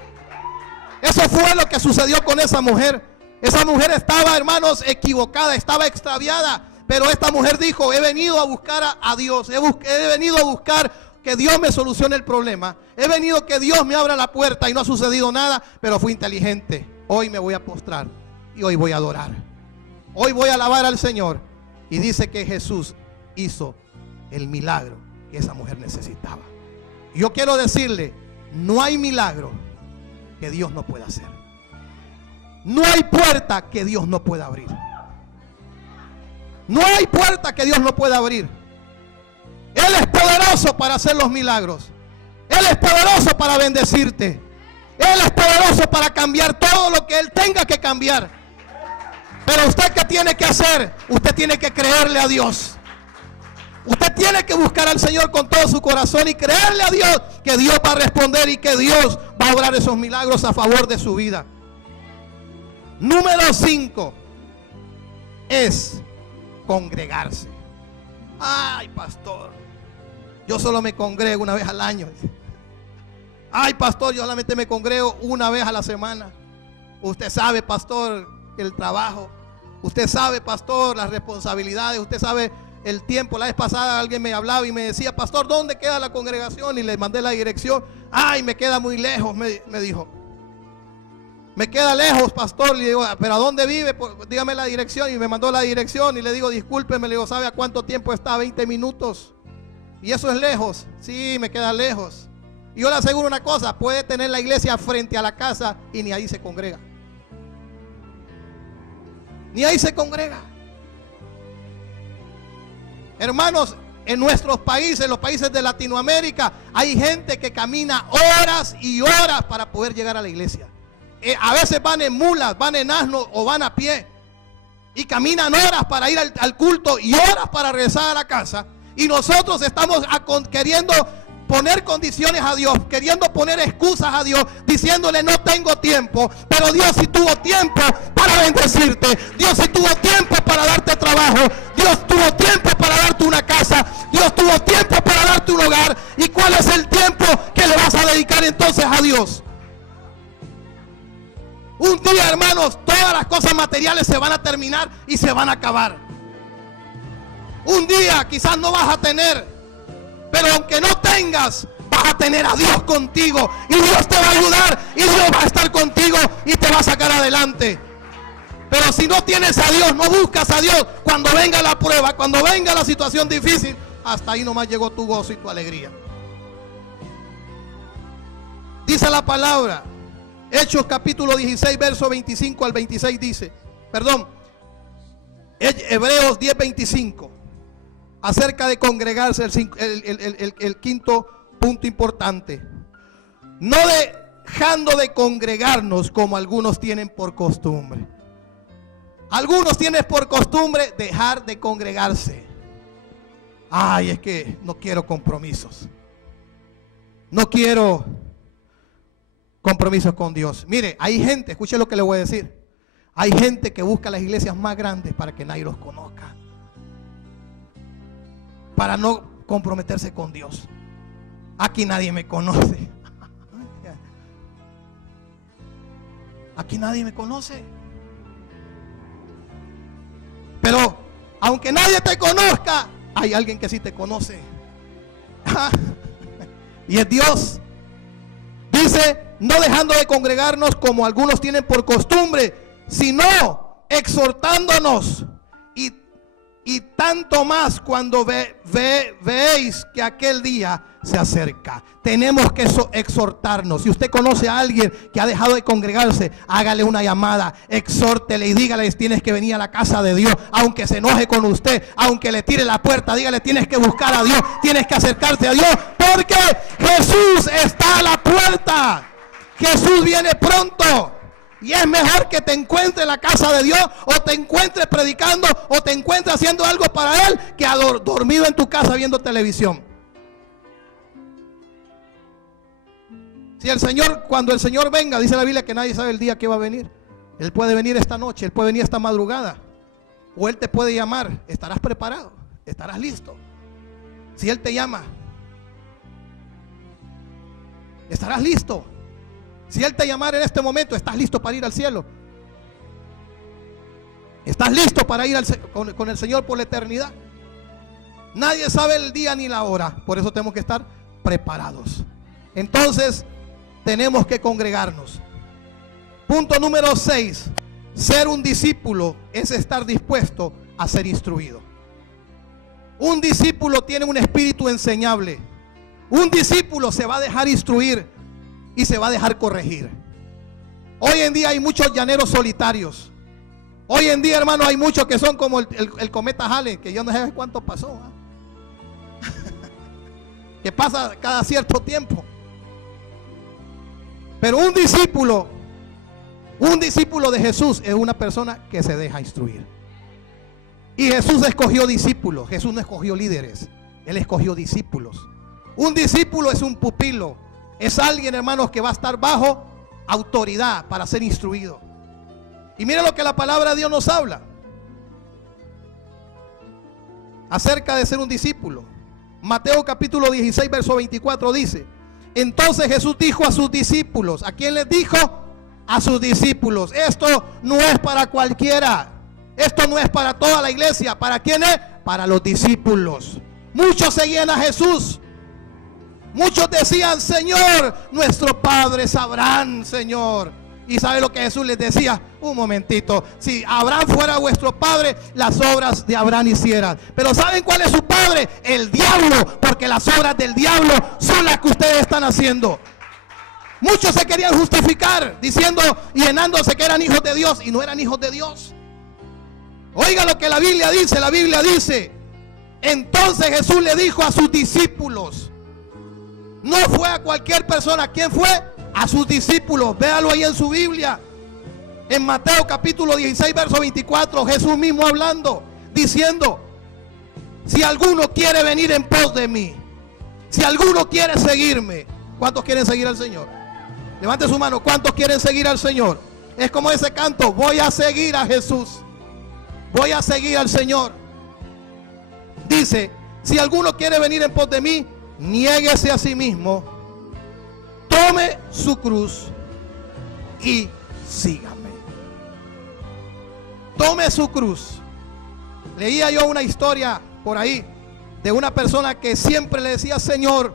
Eso fue lo que sucedió con esa mujer. Esa mujer estaba, hermanos, equivocada, estaba extraviada. Pero esta mujer dijo: he venido a buscar a Dios, he venido a buscar que Dios me solucione el problema. He venido que Dios me abra la puerta y no ha sucedido nada, pero fui inteligente. Hoy me voy a postrar y hoy voy a adorar. Hoy voy a alabar al Señor. Y dice que Jesús hizo el milagro que esa mujer necesitaba. Yo quiero decirle, no hay milagro que Dios no pueda hacer. No hay puerta que Dios no pueda abrir. No hay puerta que Dios no pueda abrir. Él es poderoso para hacer los milagros. Él es poderoso para bendecirte. Él es poderoso para cambiar todo lo que Él tenga que cambiar. Pero usted, ¿qué tiene que hacer? Usted tiene que creerle a Dios. Usted tiene que buscar al Señor con todo su corazón y creerle a Dios que Dios va a responder y que Dios va a obrar esos milagros a favor de su vida. Número 5 es congregarse. Ay, pastor, yo solo me congrego una vez al año. Ay, pastor, yo solamente me congrego una vez a la semana. Usted sabe, pastor, el trabajo. Usted sabe, pastor, las responsabilidades. Usted sabe el tiempo. La vez pasada alguien me hablaba y me decía, pastor, ¿dónde queda la congregación? Y le mandé la dirección. Ay, me queda muy lejos, me dijo. Me queda lejos, pastor. Le digo, ¿pero a dónde vive? Pues, dígame la dirección. Y me mandó la dirección y le digo, discúlpeme. Le digo, ¿sabe a cuánto tiempo está? 20 minutos. ¿Y eso es lejos? Sí, me queda lejos. Y yo le aseguro una cosa, puede tener la iglesia frente a la casa y ni ahí se congrega. Ni ahí se congrega. Hermanos, en nuestros países, los países de Latinoamérica, hay gente que camina horas y horas para poder llegar a la iglesia. A veces van en mulas, van en asno o van a pie. Y caminan horas para ir al culto y horas para regresar a la casa. Y nosotros estamos queriendo poner condiciones a Dios, queriendo poner excusas a Dios, diciéndole no tengo tiempo. Pero Dios sí tuvo tiempo para bendecirte. Dios sí tuvo tiempo para darte trabajo. Dios tuvo tiempo para darte una casa. Dios tuvo tiempo para darte un hogar. ¿Y cuál es el tiempo que le vas a dedicar entonces a Dios? Un día, hermanos, todas las cosas materiales se van a terminar y se van a acabar. Un día quizás no vas a tener, pero aunque no tengas, vas a tener a Dios contigo. Y Dios te va a ayudar y Dios va a estar contigo y te va a sacar adelante. Pero si no tienes a Dios, no buscas a Dios, cuando venga la prueba, cuando venga la situación difícil, hasta ahí nomás llegó tu gozo y tu alegría. Dice la palabra, Hechos capítulo 16, verso 25 al 26 dice, Hebreos 10, 25, acerca de congregarse, el quinto punto importante. No dejando de congregarnos como algunos tienen por costumbre. Algunos tienen por costumbre dejar de congregarse. Ay, es que no quiero compromisos. No quiero compromisos con Dios. Mire, hay gente, escuche lo que le voy a decir. Hay gente que busca las iglesias más grandes para que nadie los conozca, para no comprometerse con Dios. Aquí nadie me conoce. Aquí nadie me conoce. Pero aunque nadie te conozca, hay alguien que sí te conoce. Y es Dios. Dice, no dejando de congregarnos como algunos tienen por costumbre, sino exhortándonos, y tanto más cuando veéis que aquel día se acerca. Tenemos que exhortarnos. Si usted conoce a alguien que ha dejado de congregarse, hágale una llamada, exhórtele y dígale, tienes que venir a la casa de Dios. Aunque se enoje con usted, aunque le tire la puerta, dígale, tienes que buscar a Dios, tienes que acercarte a Dios, porque Jesús está a la puerta. Jesús viene pronto. Y es mejor que te encuentres en la casa de Dios, o te encuentres predicando, o te encuentres haciendo algo para Él, que dormido en tu casa viendo televisión. Si cuando el Señor venga, dice la Biblia que nadie sabe el día que va a venir. Él puede venir esta noche, Él puede venir esta madrugada, o Él te puede llamar. ¿Estarás preparado? ¿Estarás listo? Si Él te llama, ¿estarás listo? Si Él te llamara en este momento, ¿estás listo para ir al cielo? ¿Estás listo para ir con el Señor por la eternidad? Nadie sabe el día ni la hora, por eso tenemos que estar preparados. Entonces, tenemos que congregarnos. Punto número 6. Ser un discípulo es estar dispuesto a ser instruido. Un discípulo tiene un espíritu enseñable. Un discípulo se va a dejar instruir y se va a dejar corregir. Hoy en día hay muchos llaneros solitarios. Hoy en día, hermano, hay muchos que son como el cometa Halley, que yo no sé cuánto pasó, que pasa cada cierto tiempo. Pero un discípulo de Jesús es una persona que se deja instruir. Y Jesús escogió discípulos, Jesús no escogió líderes. Él escogió discípulos. Un discípulo es un pupilo. Es alguien, hermanos, que va a estar bajo autoridad para ser instruido. Y mire lo que la palabra de Dios nos habla acerca de ser un discípulo. Mateo capítulo 16, verso 24 dice: entonces Jesús dijo a sus discípulos. ¿A quién les dijo? A sus discípulos. Esto no es para cualquiera. Esto no es para toda la iglesia. ¿Para quién es? Para los discípulos. Muchos seguían a Jesús. Muchos decían: Señor, nuestro padre es Abraham, Señor. Y ¿sabe lo que Jesús les decía? Un momentito, si Abraham fuera vuestro padre, las obras de Abraham hicieran. Pero ¿saben cuál es su padre? El diablo, porque las obras del diablo son las que ustedes están haciendo. Muchos se querían justificar diciendo y llenándose que eran hijos de Dios, y no eran hijos de Dios. Oiga lo que la Biblia dice. La Biblia dice: entonces Jesús le dijo a sus discípulos. No fue a cualquier persona. ¿Quién fue? A sus discípulos. Véalo ahí en su Biblia. En Mateo capítulo 16, verso 24, Jesús mismo hablando, diciendo: si alguno quiere venir en pos de mí, si alguno quiere seguirme. ¿Cuántos quieren seguir al Señor? Levante su mano. ¿Cuántos quieren seguir al Señor? Es como ese canto: voy a seguir a Jesús, voy a seguir al Señor. Dice: si alguno quiere venir en pos de mí, niéguese a sí mismo, tome su cruz y sígame. Tome su cruz. Leía yo una historia por ahí de una persona que siempre le decía: Señor,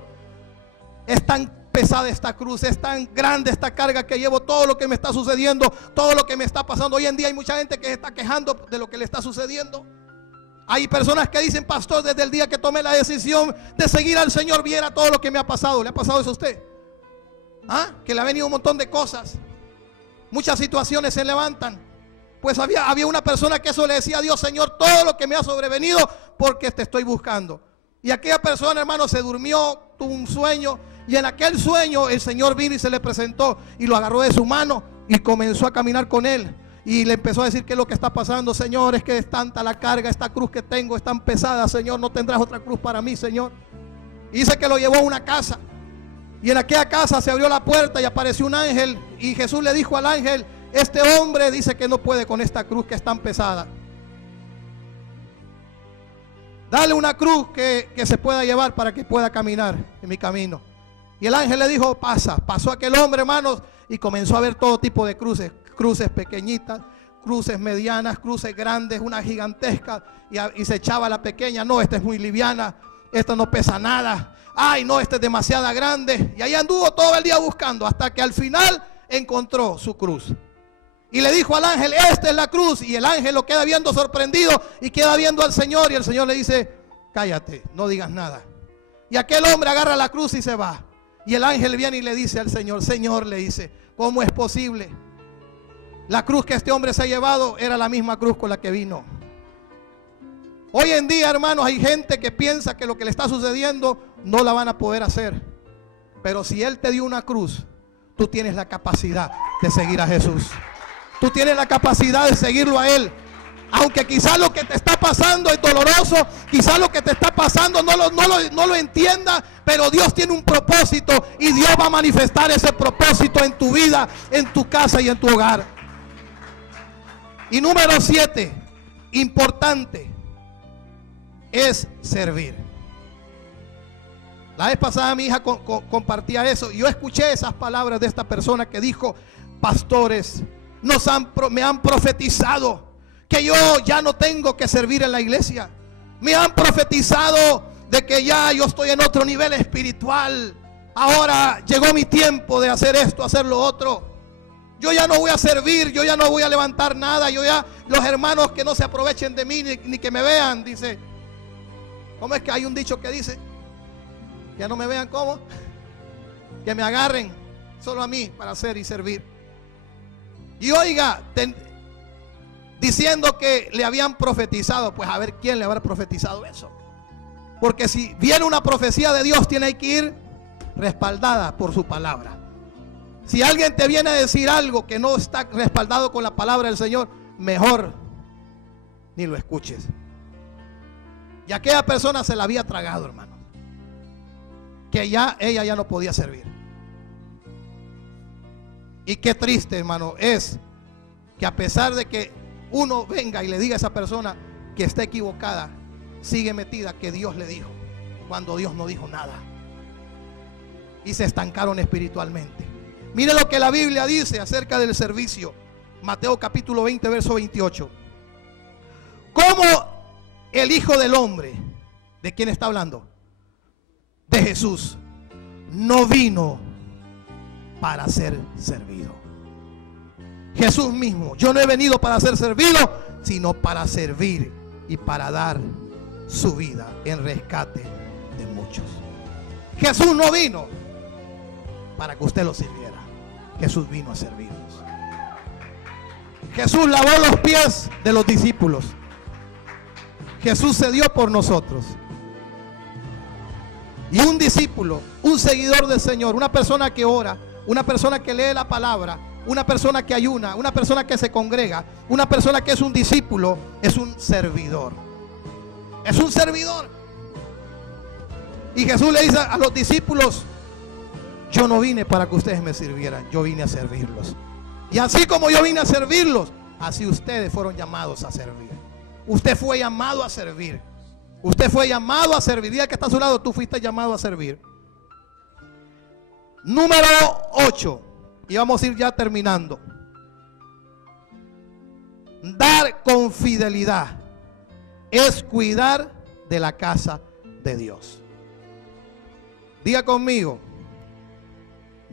es tan pesada esta cruz, es tan grande esta carga que llevo, todo lo que me está sucediendo, todo lo que me está pasando. Hoy en día hay mucha gente que se está quejando de lo que le está sucediendo. Hay personas que dicen: pastor, desde el día que tomé la decisión de seguir al Señor, viera todo lo que me ha pasado. ¿Le ha pasado eso a usted? ¿Ah? Que le ha venido un montón de cosas. Muchas situaciones se levantan. Pues había una persona que eso le decía a Dios: Señor, todo lo que me ha sobrevenido, porque te estoy buscando. Y aquella persona, hermano, se durmió, tuvo un sueño, y en aquel sueño el Señor vino y se le presentó y lo agarró de su mano y comenzó a caminar con él. Y le empezó a decir: ¿qué es lo que está pasando, Señor? Es que es tanta la carga, esta cruz que tengo es tan pesada, Señor, no tendrás otra cruz para mí, Señor. Y dice que lo llevó a una casa. Y en aquella casa se abrió la puerta y apareció un ángel. Y Jesús le dijo al ángel: este hombre dice que no puede con esta cruz que es tan pesada. Dale una cruz que se pueda llevar para que pueda caminar en mi camino. Y el ángel le dijo: pasa. Pasó aquel hombre, hermanos, y comenzó a ver todo tipo de cruces. Cruces pequeñitas, cruces medianas, cruces grandes, una gigantesca. Y se echaba la pequeña: no, esta es muy liviana, esta no pesa nada. Ay, no, esta es demasiado grande. Y ahí anduvo todo el día buscando, hasta que al final encontró su cruz. Y le dijo al ángel: esta es la cruz. Y el ángel lo queda viendo sorprendido y queda viendo al Señor. Y el Señor le dice: cállate, no digas nada. Y aquel hombre agarra la cruz y se va. Y el ángel viene y le dice al Señor: Señor, le dice, ¿cómo es posible? La cruz que este hombre se ha llevado era la misma cruz con la que vino. Hoy en día, hermanos, hay gente que piensa que lo que le está sucediendo no la van a poder hacer. Pero si Él te dio una cruz, tú tienes la capacidad de seguir a Jesús. Tú tienes la capacidad de seguirlo a Él. Aunque quizás lo que te está pasando es doloroso, quizás lo que te está pasando no lo entienda, pero Dios tiene un propósito y Dios va a manifestar ese propósito en tu vida, en tu casa y en tu hogar. Y número 7, importante, es servir. La vez pasada mi hija compartía eso y yo escuché esas palabras de esta persona que dijo: pastores, me han profetizado que yo ya no tengo que servir en la iglesia. Me han profetizado de que ya yo estoy en otro nivel espiritual. Ahora llegó mi tiempo de hacer esto, hacer lo otro. Yo ya no voy a servir, yo ya no voy a levantar nada. Yo ya, los hermanos que no se aprovechen de mí ni que me vean, dice. ¿Cómo es que hay un dicho que dice? Ya no me vean, ¿cómo? Que me agarren solo a mí para hacer y servir. Y oiga, diciendo que le habían profetizado. Pues a ver quién le habrá profetizado eso. Porque si viene una profecía de Dios, tiene que ir respaldada por su palabra. Si alguien te viene a decir algo que no está respaldado con la palabra del Señor, mejor ni lo escuches. Y aquella persona se la había tragado, hermano. Que ya ella ya no podía servir. Y qué triste, hermano, es que a pesar de que uno venga y le diga a esa persona que está equivocada, sigue metida que Dios le dijo, cuando Dios no dijo nada. Y se estancaron espiritualmente. Mire lo que la Biblia dice acerca del servicio. Mateo capítulo 20, verso 28. ¿Cómo el Hijo del Hombre, de quién está hablando? De Jesús, no vino para ser servido? Jesús mismo, yo no he venido para ser servido, sino para servir y para dar su vida en rescate de muchos. Jesús no vino para que usted lo sirviera. Jesús vino a servirnos. Jesús lavó los pies de los discípulos. Jesús se dio por nosotros. Y un discípulo, un seguidor del Señor, una persona que ora, una persona que lee la palabra, una persona que ayuna, una persona que se congrega, una persona que es un discípulo, es un servidor. Es un servidor. Y Jesús le dice a los discípulos: yo no vine para que ustedes me sirvieran, yo vine a servirlos. Y así como yo vine a servirlos, así ustedes fueron llamados a servir. Usted fue llamado a servir. Usted fue llamado a servir. Día que está a su lado, tú fuiste llamado a servir. Número 8. Y vamos a ir ya terminando. Dar con fidelidad es cuidar de la casa de Dios. Diga conmigo: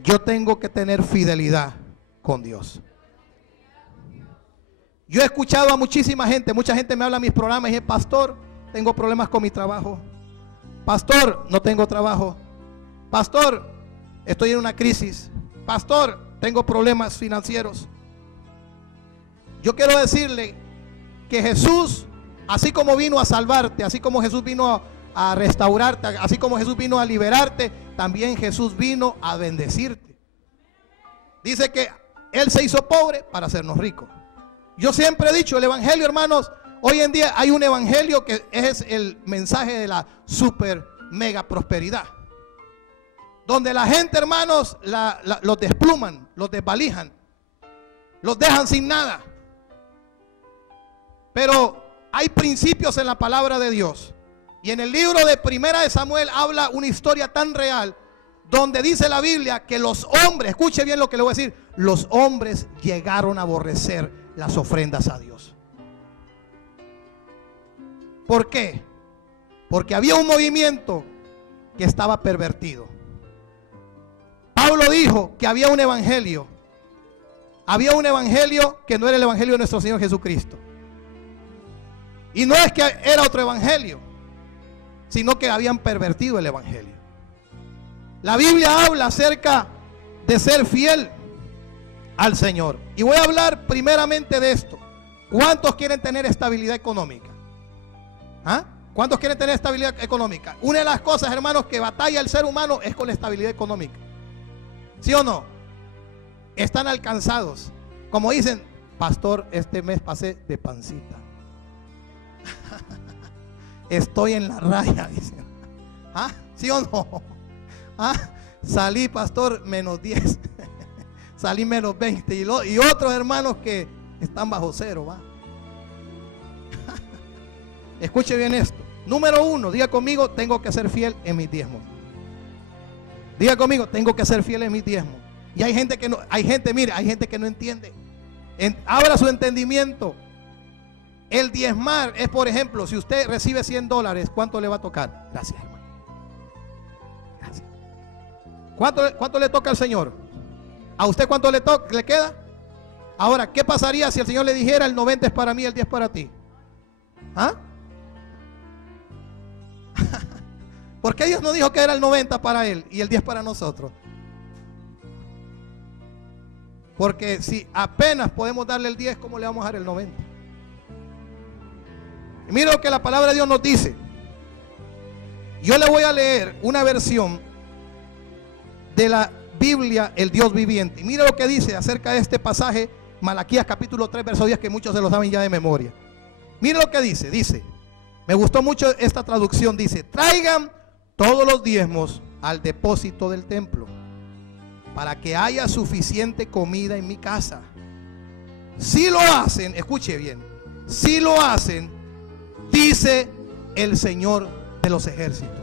yo tengo que tener fidelidad con Dios. Yo he escuchado a muchísima gente, mucha gente me habla en mis programas y dice: pastor, tengo problemas con mi trabajo. Pastor, no tengo trabajo. Pastor, estoy en una crisis. Pastor, tengo problemas financieros. Yo quiero decirle que Jesús, así como vino a salvarte, así como Jesús vino a restaurarte, así como Jesús vino a liberarte, también Jesús vino a bendecirte. Dice que Él se hizo pobre para hacernos ricos. Yo siempre he dicho, el evangelio, hermanos, hoy en día hay un evangelio que es el mensaje de la super mega prosperidad, donde la gente, hermanos, los despluman, los desvalijan, los dejan sin nada. Pero hay principios en la palabra de Dios. Y en el libro de Primera de Samuel habla una historia tan real, donde dice la Biblia que los hombres, escuche bien lo que le voy a decir, los hombres llegaron a aborrecer las ofrendas a Dios. ¿Por qué? Porque había un movimiento que estaba pervertido. Pablo dijo que había un evangelio. Había un evangelio que no era el evangelio de nuestro Señor Jesucristo. Y no es que era otro evangelio, sino que habían pervertido el evangelio. La Biblia habla acerca de ser fiel al Señor. Y voy a hablar primeramente de esto. ¿Cuántos quieren tener estabilidad económica? ¿Ah? ¿Cuántos quieren tener estabilidad económica? Una de las cosas, hermanos, que batalla el ser humano es con la estabilidad económica. ¿Sí o no? Están alcanzados. Como dicen: pastor, este mes pasé de pancita. Estoy en la raya, dicen. ¿Ah? ¿Sí o no? ¿Ah? Salí, pastor, menos 10. Salí menos 20. Y otros hermanos que están bajo cero, ¿va? Escuche bien esto. Número 1, diga conmigo: tengo que ser fiel en mis diezmos. Diga conmigo: tengo que ser fiel en mis diezmos. Y hay gente que no, mire, hay gente que no entiende. Abra su entendimiento. El diezmar es, por ejemplo, si usted recibe $100, ¿cuánto le va a tocar? Gracias, hermano. Gracias. ¿Cuánto le toca al Señor? ¿A usted cuánto le queda? Ahora, ¿qué pasaría si el Señor le dijera: el 90 es para mí, el 10 para ti? ¿Ah? ¿Por qué Dios no dijo que era el 90 para Él y el 10 para nosotros? Porque si apenas podemos darle el 10, ¿cómo le vamos a dar el 90? Y mira lo que la palabra de Dios nos dice. Yo le voy a leer una versión de la Biblia, el Dios viviente. Y mira lo que dice acerca de este pasaje, Malaquías capítulo 3, verso 10, que muchos se lo saben ya de memoria. Mira lo que dice. Dice: Me gustó mucho esta traducción. Dice: traigan todos los diezmos al depósito del templo, para que haya suficiente comida en mi casa. Si lo hacen, escuche bien, si lo hacen, dice el Señor de los ejércitos.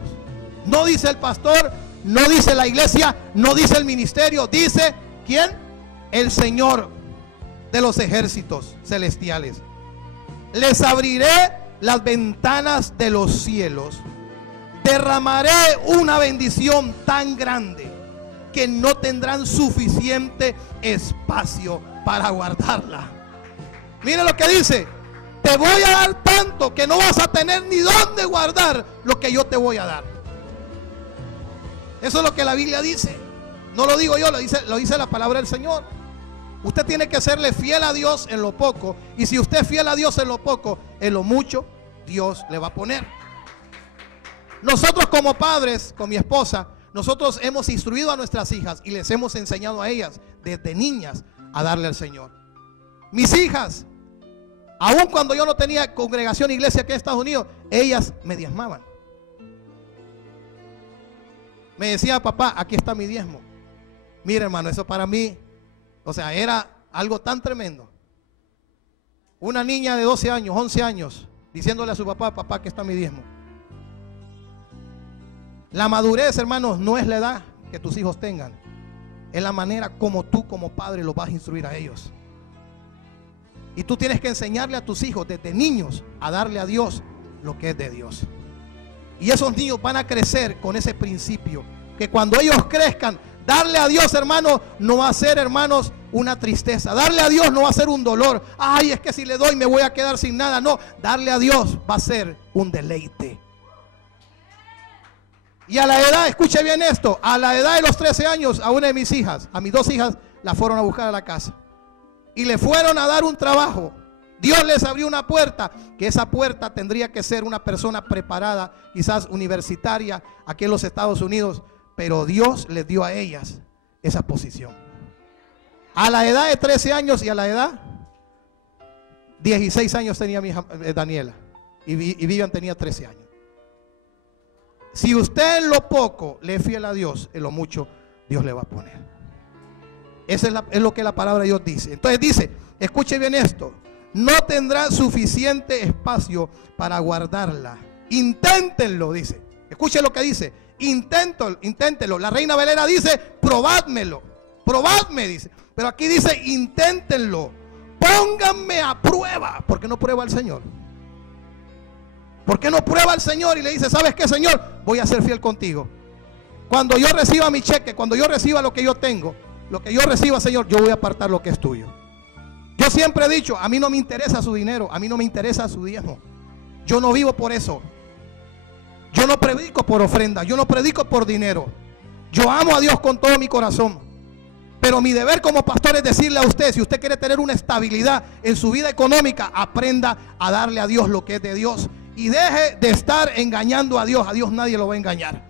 No dice el pastor, no dice la iglesia, no dice el ministerio, dice ¿quién? El Señor de los ejércitos celestiales. Les abriré las ventanas de los cielos, derramaré una bendición tan grande que no tendrán suficiente espacio para guardarla. Mire lo que dice: te voy a dar tanto que no vas a tener ni dónde guardar lo que yo te voy a dar. Eso es lo que la Biblia dice. No lo digo yo, lo dice la palabra del Señor. Usted tiene que serle fiel a Dios en lo poco, y si usted es fiel a Dios en lo poco, en lo mucho Dios le va a poner. Nosotros como padres, con mi esposa, nosotros hemos instruido a nuestras hijas y les hemos enseñado a ellas desde niñas a darle al Señor. Mis hijas, aun cuando yo no tenía congregación, iglesia aquí en Estados Unidos, ellas me diezmaban. Me decía: papá, aquí está mi diezmo. Mira, hermano, eso para mí, o sea, era algo tan tremendo. Una niña de 12 años, 11 años, diciéndole a su papá: papá, aquí está mi diezmo. La madurez, hermanos, no es la edad que tus hijos tengan, es la manera como tú como padre los vas a instruir a ellos. Y tú tienes que enseñarle a tus hijos desde niños a darle a Dios lo que es de Dios. Y esos niños van a crecer con ese principio, que cuando ellos crezcan, darle a Dios, hermanos, no va a ser, hermanos, una tristeza. Darle a Dios no va a ser un dolor. Ay, es que si le doy me voy a quedar sin nada. No, darle a Dios va a ser un deleite. Y a la edad, escuche bien esto, a la edad de los 13 años, a una de mis hijas, a mis dos hijas, la fueron a buscar a la casa. Y le fueron a dar un trabajo. Dios les abrió una puerta, que esa puerta tendría que ser una persona preparada, quizás universitaria, aquí en los Estados Unidos. Pero Dios les dio a ellas esa posición. A la edad de 13 años y a la edad 16 años tenía mi hija Daniela. Y Vivian tenía 13 años. Si usted en lo poco le es fiel a Dios, en lo mucho Dios le va a poner. Eso es lo que la palabra de Dios dice. Entonces dice, escuche bien esto: no tendrá suficiente espacio para guardarla. Inténtenlo, dice. Escuche lo que dice: inténtenlo. La Reina Valera dice: probádmelo. Probadme, dice. Pero aquí dice: inténtenlo. Pónganme a prueba. ¿Por qué no prueba al Señor? ¿Por qué no prueba al Señor y le dice: ¿sabes qué, Señor? Voy a ser fiel contigo. Cuando yo reciba mi cheque, cuando yo reciba lo que yo tengo, lo que yo reciba, Señor, yo voy a apartar lo que es tuyo. Yo siempre he dicho: a mí no me interesa su dinero, a mí no me interesa su diezmo. Yo no vivo por eso. Yo no predico por ofrenda, yo no predico por dinero. Yo amo a Dios con todo mi corazón. Pero mi deber como pastor es decirle a usted: si usted quiere tener una estabilidad en su vida económica, aprenda a darle a Dios lo que es de Dios. Y deje de estar engañando a Dios. A Dios nadie lo va a engañar.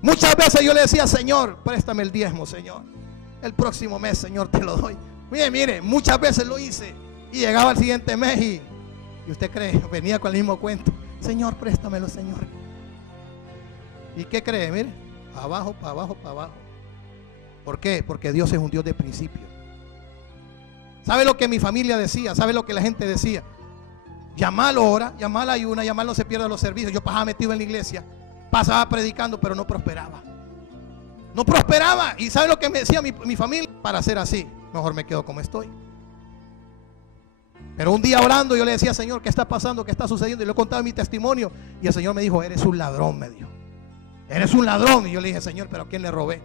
Muchas veces yo le decía: Señor, préstame el diezmo, Señor. El próximo mes, Señor, te lo doy. Mire, muchas veces lo hice. Y llegaba el siguiente mes y usted cree, venía con el mismo cuento: Señor, préstamelo, Señor. ¿Y qué cree? Mire, abajo, para abajo, para abajo. ¿Por qué? Porque Dios es un Dios de principio. ¿Sabe lo que mi familia decía? ¿Sabe lo que la gente decía? Llamalo ahora, llamalo ayuna, llamalo no se pierda los servicios. Yo pasaba metido en la iglesia, pasaba predicando, pero no prosperaba. No prosperaba. ¿Y sabe lo que me decía mi familia? Para ser así, mejor me quedo como estoy. Pero un día orando yo le decía: Señor, ¿qué está pasando? ¿Qué está sucediendo? Y le contaba mi testimonio. Y el Señor me dijo: eres un ladrón, me dijo. Eres un ladrón. Y yo le dije: Señor, ¿pero a quién le robé?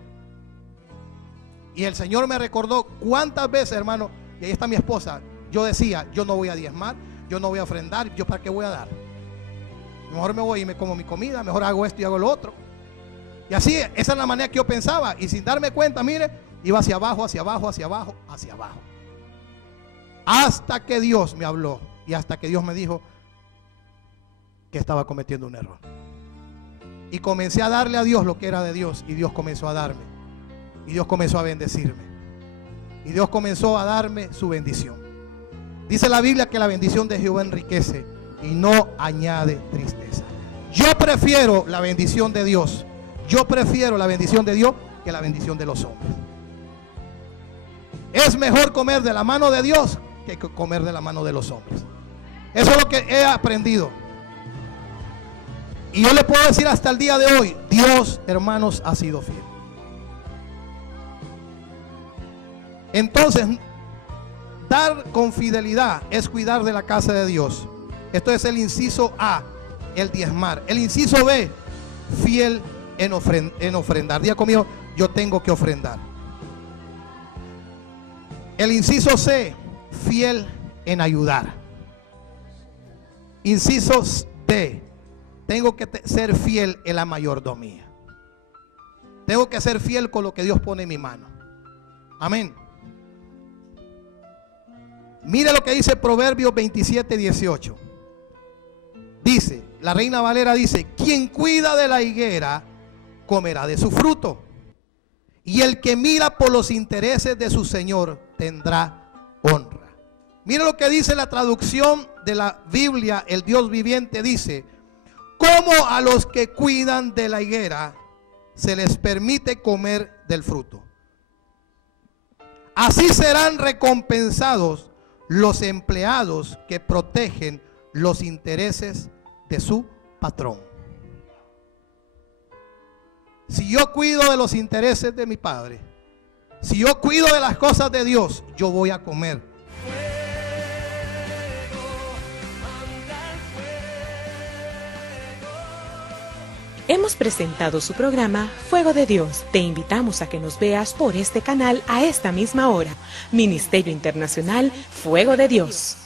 Y el Señor me recordó cuántas veces, hermano, y ahí está mi esposa, yo decía: yo no voy a diezmar, yo no voy a ofrendar, ¿yo para qué voy a dar? Mejor me voy y me como mi comida, mejor hago esto y hago lo otro. Y así, esa es la manera que yo pensaba. Y sin darme cuenta, mire, iba hacia abajo, hacia abajo, hacia abajo, hacia abajo. Hasta que Dios me habló y hasta que Dios me dijo que estaba cometiendo un error. Y comencé a darle a Dios lo que era de Dios. Y Dios comenzó a darme. Y Dios comenzó a bendecirme. Y Dios comenzó a darme su bendición. Dice la Biblia que la bendición de Jehová enriquece, y no añade tristeza. Yo prefiero la bendición de Dios. Yo prefiero la bendición de Dios que la bendición de los hombres. Es mejor comer de la mano de Dios que comer de la mano de los hombres. Eso es lo que he aprendido. Y yo le puedo decir hasta el día de hoy, Dios, hermanos, ha sido fiel. Entonces, dar con fidelidad es cuidar de la casa de Dios. Esto es el inciso A, el diezmar. El inciso B, fiel en ofrendar. Diga conmigo, yo tengo que ofrendar. El inciso C, fiel en ayudar. Inciso D, tengo que ser fiel en la mayordomía. Tengo que ser fiel con lo que Dios pone en mi mano. Amén. Mire lo que dice Proverbios 27:18. Dice, la Reina Valera dice: quien cuida de la higuera comerá de su fruto, y el que mira por los intereses de su Señor tendrá honra. Mire lo que dice la traducción de la Biblia, el Dios viviente, dice: como a los que cuidan de la higuera se les permite comer del fruto, así serán recompensados los empleados que protegen los intereses de su patrón. Si yo cuido de los intereses de mi padre, si yo cuido de las cosas de Dios, yo voy a comer. Hemos presentado su programa Fuego de Dios. Te invitamos a que nos veas por este canal a esta misma hora. Ministerio Internacional Fuego de Dios.